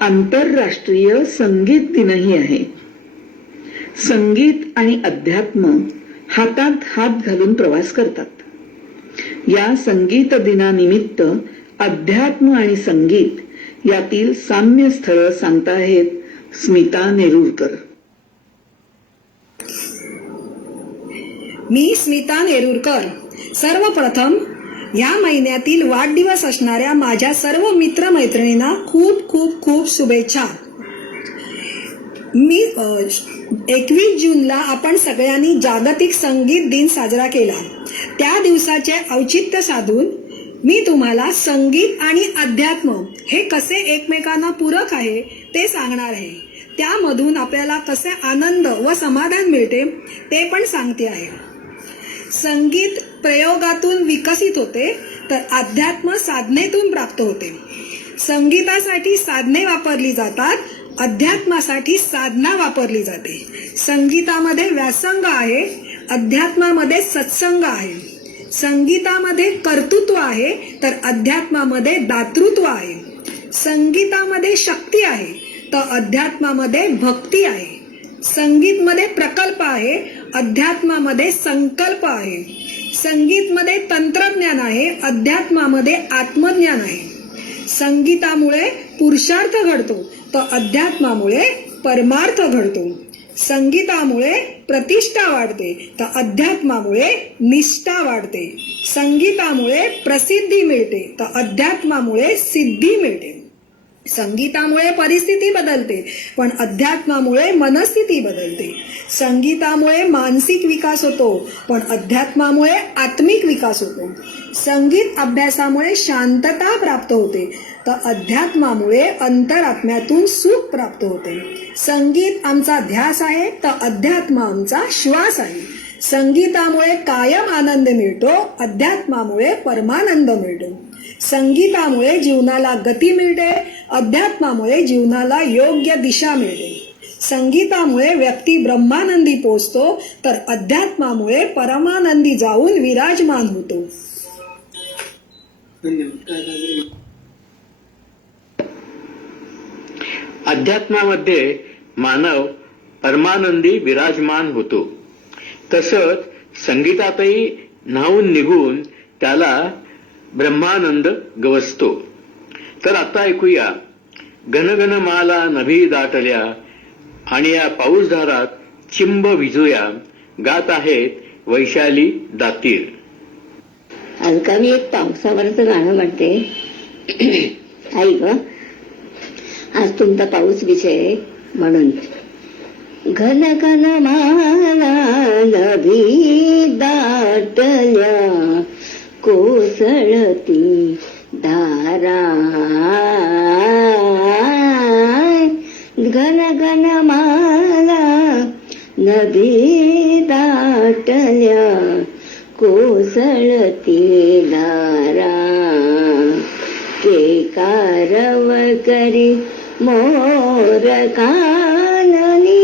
आंतरराष्ट्रीय संगीत दिनही आहे. संगीत आणि अध्यात्म हातात हात घालून प्रवास करतात. या संगीत दिनानिमित्त अध्यात्म आणि संगीत यातील साम्य स्थळं सांगताहेत स्मिता नेरुरकर. मी स्मिता नेरुरकर. सर्वप्रथम या महिन्यातील वाढदिवस असणाऱ्या माझ्या सर्व मित्रमैत्रिणींना खूप खूप खूप शुभेच्छा. मी 21 जूनला आपण सगळ्यांनी जागतिक संगीत दिन साजरा केला. त्या दिवसाचे औचित्य साधून मी तुम्हाला संगीत आणि अध्यात्म हे कसे एकमेकांना पूरक आहे ते सांगणार आहे. त्यामधून आपल्याला कसे आनंद व समाधान मिळते ते पण सांगते आहे. संगीत प्रयोगातून विकसित होते तर अध्यात्म साधनेतून प्राप्त होते. संगीतासाठी साधने वापरली जातात, अध्यात्मासाठी साधना वापरली जाते. संगीतामध्ये व्यासंग आहे, अध्यात्मामध्ये सत्संग आहे. संगीतामध्ये कर्तृत्व आहे तर अध्यात्मामध्ये दातृत्व आहे. संगीतामध्ये शक्ती आहे तर अध्यात्मामध्ये भक्ती आहे. संगीतमध्ये प्रकल्प आहे, अध्यात्मामध्ये संकल्प आहे. संगीतमध्ये तंत्रज्ञान आहे, अध्यात्मामध्ये आत्मज्ञान आहे. संगीतामुळे पुरुषार्थ घडतो तर अध्यात्मामुळे परमार्थ घडतो. संगीतामुळे प्रतिष्ठा वाढते तर अध्यात्मामुळे निष्ठा वाढते. संगीतामुळे प्रसिद्धी मिळते तर अध्यात्मामुळे सिद्धी मिळते. संगीतामुळे परिस्थिती बदलते पण अध्यात्मामुळे मनस्थिती बदलते. संगीतामुळे मानसिक विकास होतो पण अध्यात्मामुळे आत्मिक विकास होतो. संगीत अभ्यासामुळे शांतता प्राप्त होते तर अध्यात्मामुळे अंतरात्म्यातून सुख प्राप्त होते. संगीत आमचा ध्यास आहे तर अध्यात्म आमचा श्वास आहे. संगीतामुळे कायम आनंद मिळतो, अध्यात्मामुळे परमानंद मिळतो. संगीतामुळे जीवनाला गती मिळते, अध्यात्मामुळे जीवनाला योग्य दिशा मिळते. संगीतामुळे व्यक्ती ब्रह्मानंदी पोचतो, तर अध्यात्मामुळे परमानंदी जाऊन विराजमान होतो. अध्यात्मामध्ये मानव परमानंदी विराजमान होतो. तसंच संगीतातही न्हावून निघून त्याला ब्रह्मानंद गवसतो. तर आता ऐकूया, घनघन माला नभी दाटल्या आणि या पाऊसधारात चिंब विझूया, गात आहेत वैशाली दातीर. आज का मी एक पावसावरचं गाणं म्हणते. ऐक ग, आज तुमचा पाऊस विषय म्हणून. घन घन माला नभी दाटल्या कोसळती धारा, घन घन माला नभी दाटल्या कोसळती धारा, के कारव करी मोर काननी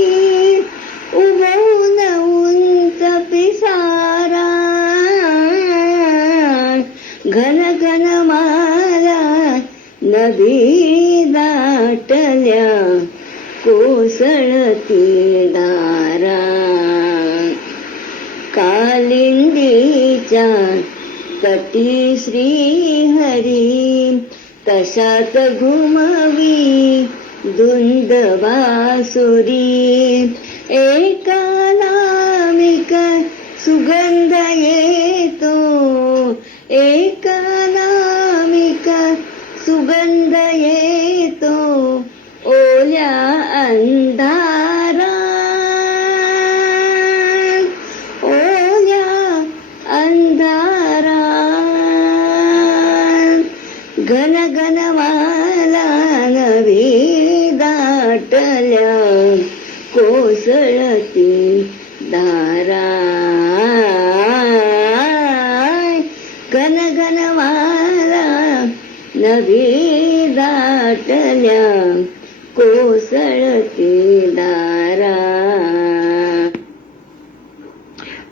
उभवून उंच पिसारा, घन घन माला नदी दाटल्या कोसळती धारा, कालिंदीच्या तटी श्रीहरी तशात घुमवी धुंद बासुरी, एका नामिक सुगंध येतो, एका नामिक सुगंध येतो ओल्या अंधारा, ओल्या अंधारा, घन घन माला नभी दाटल्या कोसळती धारा, घन घन माला नभी दाटल्या कोसळती धारा.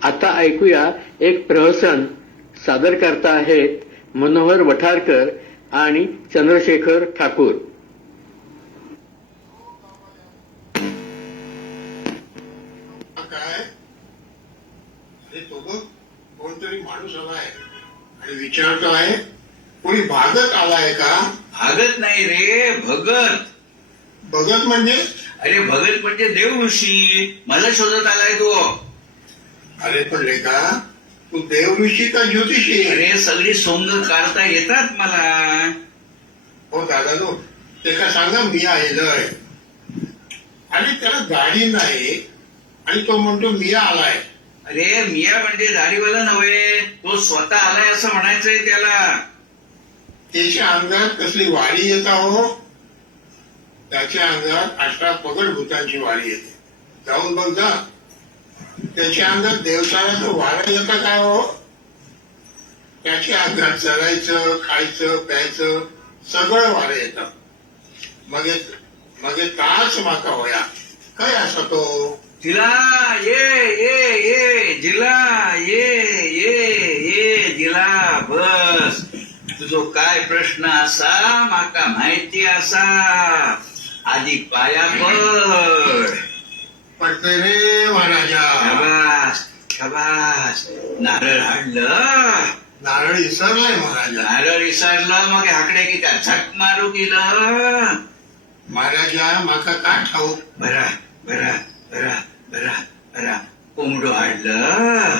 आता ऐकूया एक प्रहसन. सादर करता आहेत मनोहर वठारकर आणि चंद्रशेखर ठाकूर. काय अरे तो बघ, कोणतरी माणूस आलाय आणि विचारतो आहे, कोणी भागत आलाय का? भागत नाही रे, भगत. भगत म्हणजे? अरे भगत म्हणजे देवऋषी. मला शोधत आलाय तो. अरे पण लेका, तू देवऋषी का ज्योतिषी? अरे सगळी सोंग काढता येतात मला. हो दादा, नो ते का सांगा, मी आहे लय. आणि त्याला गाडी नाही आणि तो म्हणतो मिया आलाय. अरे मिया म्हणजे दाढीवाला नव्हे, तो स्वतः आलाय असं म्हणायचंय त्याला. त्याच्या अंगात कसली वारी येता हो? त्याच्या अंगात 18 पगड भूतांची वारी येते. जाऊन बघ जा. त्याच्या अंगात देवताराचं वारं येतं काय हो? त्याच्या अंगात चरायचं, खायचं, प्यायचं सगळं वारं येतं. मग ताच माका होया काय असा तो? जिला ये ये ये, जिला ये ये ये, जिला बस. तुझो काय प्रश्न असा माका माहिती असा, आधी पाया पड. पडतंय रे महाराजा. शाबास शाबास. नारळ हाडलं? नारळ विसरलाय महाराजा. नारळ विसरलं मग हाकडे की त्या झक मारू केलं? महाराजा माका का ठाऊक? बरा बरा बरा बरा बरा. कोंबडं हाडलं?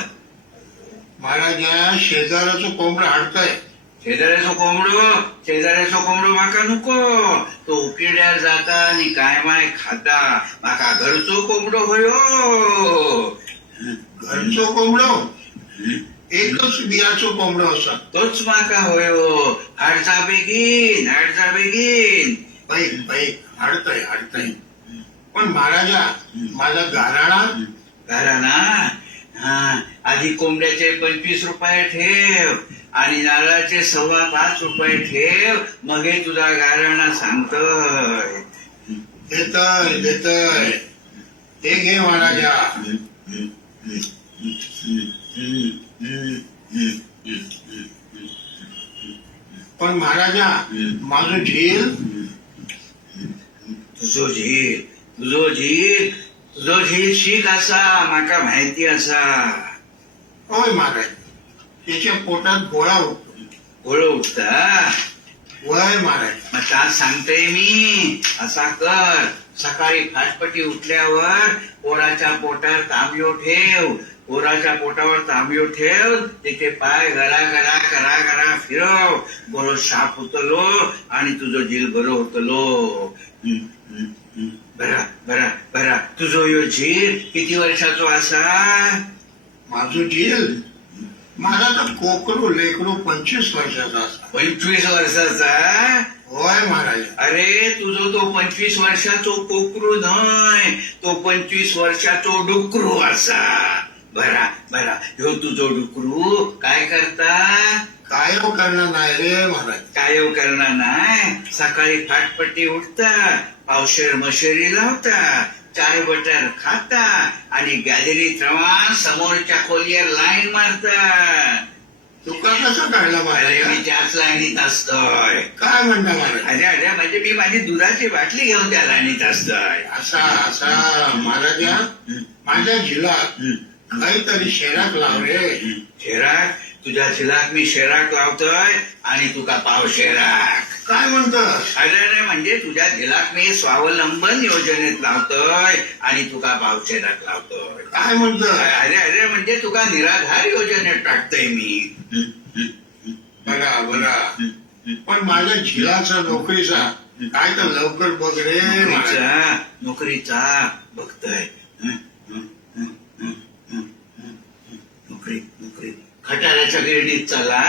महाराजा शेजाराचं कोंबडं हाडतंय. शेजाऱ्याचं कोंबडं माका नको. तो उकिड्यार जाता आणि काय माय खाता. माका घरचो कोंबडो होयो. घरचो कोंबडो? एकच बियाचो कोंबडो असा. तोच माका होयो. हाडचा बेगीन, हाडचा बेगीन. बाईक हाडतंय. पण महाराजा माझा घराणा? घराणा हा, आधी कोंबड्याचे 25 रुपये ठेव आणि नारळाचे 5.25 रुपये ठेव, मग हे तुझा गारणा सांगतोय. देतय ते घे महाराजा. पण महाराजा माझं झील तुझो झील शीक असा माका माहिती असा. होय महाराज, त्याच्या पोटात गोळा उठतो. गोळ उठता वय महाराज. मग त्यात सांगतोय मी, असा कर, सकाळी फाटपटी उठल्यावर पोराच्या पोटावर तांब्यो ठेव, पोराच्या पोटावर तांब्यो ठेव, तिथे पाय गरा गरा करा करा फिरव, बरो शाप होतलो आणि तुझं झील बरं होतलो. बरा बरा बरा. तुझो यो झील किती वर्षाचो असा? माझं झील माझा तर कोकरू लेकरू 25 वर्षाचा असा. 25 वर्षाचा? होय महाराज. अरे तुझो तो 25 वर्षाचो कोकरू न्हय, तो 25 वर्षाचो डुकरू असा. बरा बरा. ह्यो तुझो डुकरू काय करता? कायव करणार नाही रे महाराज. कायव करणार नाही. सकाळी फाटपट्टी उठता, पावशेर मशेरी लावता, चाय बटर खाता आणि गॅलरीत रवान समोरच्या खोलीवर लाईन मारता. तुका कसं काढला अरे महाराज? मी त्याच लाईनीत असतोय. काय म्हणता महाराज? अरे अरे म्हणजे मी माझी दुधाची बाटली घेऊन त्या लाईनीत असतोय. असा महाराजा, माझ्या झिलात काहीतरी शेराक लाव रे. शेराक? तुझ्या झिलात मी शेराक लावतोय आणि तुका पाव शेराक. काय म्हणतोस? अरे म्हणजे तुझ्या झिलात मी स्वावलंबन योजनेत लावतोय आणि तुका पाव शेराक लावतोय. काय म्हणतोय? अरे म्हणजे तुका निराधार योजनेत टाकतोय मी. बरा बरा. पण माझ्या झिलाचा नोकरीचा काय तर लवकर बघ रे महाराज. नोकरीचा बघतोय. नोकरी खटाऱ्याच्या गिरणीत चला.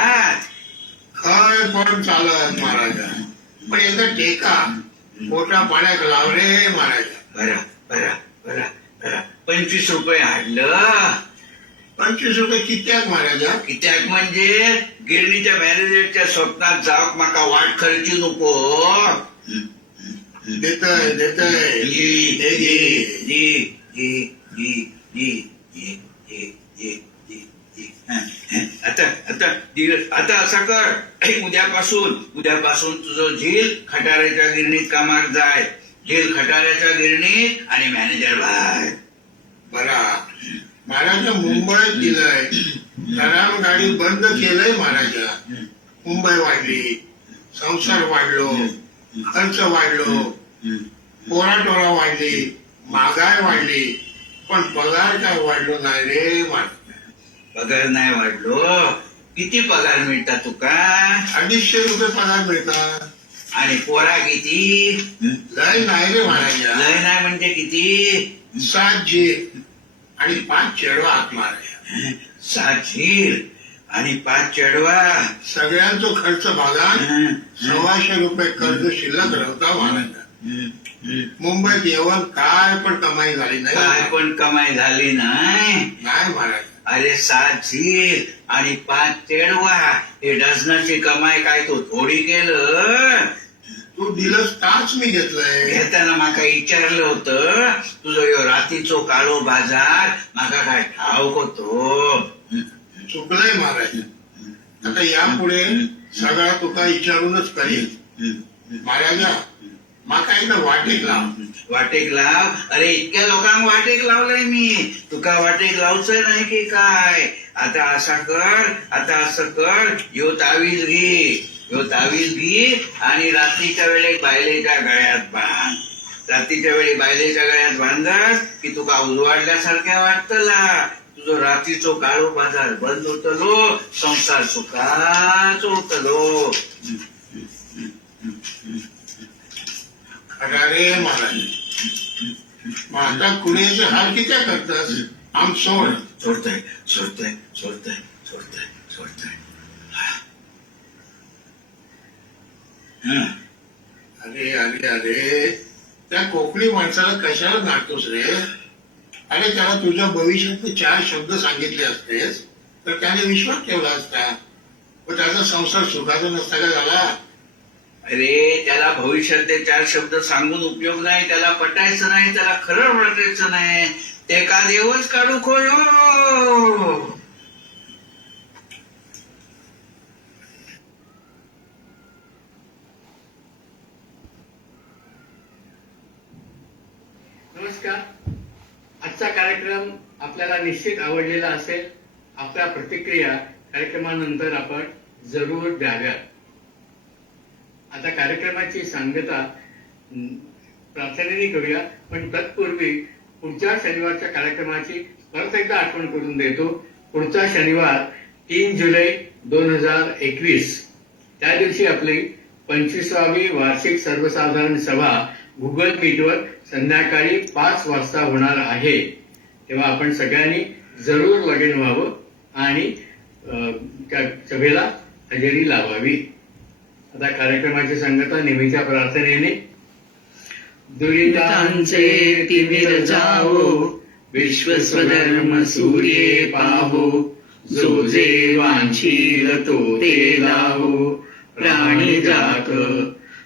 काय पण चालत महाराजा. पण एकदा टेका पोटा पाण्यात लाव रे महाराजा. बरा बरा बरा बरा. 25 रुपये हाडलं. 25 रुपये कित्याक महाराजा? कित्याक म्हणजे गिरणीच्या मॅनेजरच्या स्वप्नात जावक माका वाट खर्ची नको. देतय देतय. जी जी जी जी जी जी जी जी जी जी. आता असा कर, उद्यापासून तुझं झील खटाऱ्याच्या गिरणीत कामाक जाय. झील खटाऱ्याच्या गिरणीत आणि मॅनेजर बाहेर. बरा. महाराजा मुंबईत दिलंय, घराम गाडी बंद केलंय महाराजा. मुंबई वाढली, संसार वाढलो, खर्च वाढलो, पोराटोरा वाढली, महागाई वाढली, पण पगार काय वाढलो नाही रे महाराज. पगार नाही वाढलो. किती पगार मिळता तुका? 250 रुपये पगार मिळतात. आणि पोरा किती? लय नाही रे महाराजा. लय नाही म्हणजे किती? 7 झील आणि 5 चेडवा आत महाराजा. 7 झील आणि 5 चेडवा. सगळ्यांचा खर्च भागात 1,600 रुपये कर्ज शिल्लक राहता महाराजा. मुंबईत येऊन काय पण कमाई झाली नाही. काय पण कमाई झाली नाही. नाही महाराज. अरे 7 झील आणि 5 चेडवा, हे डझनाची कमाई काय तू थोडी केलं? तू दिलंस ताच मी घेतलंय. घेताना माका विचारलं होतं, तुझं यो रातीचो काळो बाजार माका काय ठाऊक होतो? चुकलंय महाराज. आता यापुढे सगळा तुका विचारूनच करील. महाराजा माका एकदा वाटेक लाव. वाटेक लाव? अरे इतक्या लोकांना वाटेक लावलंय मी, तुका वाटेक लावच नाही की काय? आता असं कर, यो तावीज घे आणि रात्रीच्या वेळेत बायलेच्या गळ्यात बांध. रात्रीच्या वेळी बायलेच्या गळ्यात बांधस की तुका उजवाडल्यासारख्या वाटतला. तुझं रात्रीचो काळो बाजार बंद होतलो, संसार सुखाच होतलो. अरे महाराज, मग आता कुण्याचे हाल किती करतास? आम सोडतोय. अरे अरे अरे, त्या कोकणी माणसाला कशाला नाटतोस रे? आणि त्याला तुझ्या भविष्यातले 4 शब्द सांगितले असतेस तर त्याने विश्वास ठेवला असता, पण त्याचा संसार सुखाचा नसता का झाला? अरे त्याला भविष्यातले 4 शब्द सांगून उपयोग नाही, त्याला पटायचं नाही, त्याला खरं वाटायचं नाही, ते का देवच काढू खोयो. नमस्कार. आजचा कार्यक्रम आपल्याला निश्चित आवडलेला असेल. आपल्या प्रतिक्रिया कार्यक्रमानंतर आपण जरूर द्याव्यात. आता कार्यक्रमाची सांगता प्रार्थनेने करूया, पण तत्पूर्वी पुढच्या शनिवारच्या कार्यक्रमाची परत एकदा आठवण करून देतो. पुढचा शनिवार 3 जुलै 2021, त्या दिवशी आपली 25वी वार्षिक सर्वसाधारण सभा गुगल मीटवर संध्याकाळी 5 वाजता होणार आहे. तेव्हा आपण सगळ्यांनी जरूर लगीन व्हावं आणि त्या सभेला हजेरी लावावी. आता कार्यक्रमाची सांगता नेहमीच्या प्रार्थनेने. दुरितांचे तिमिर जावो, विश्वस्वधर्म सूर्ये पाहो, जो जे वांछील तो ते लावो, प्राणी जात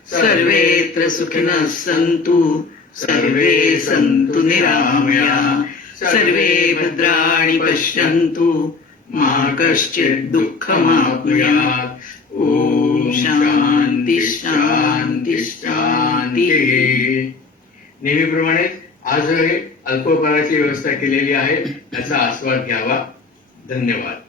सर्वेत्र सुखिनः सन्तु, सर्वे सन्तु निरामया, सर्वे भद्राणि पश्यन्तु, मा कश्चित् दुःखमाप्नुयात्. ओम शांती शांती शांती. नेहमीप्रमाणे आज अल्पोपहाराची व्यवस्था केलेली आहे, त्याचा आस्वाद घ्यावा. धन्यवाद.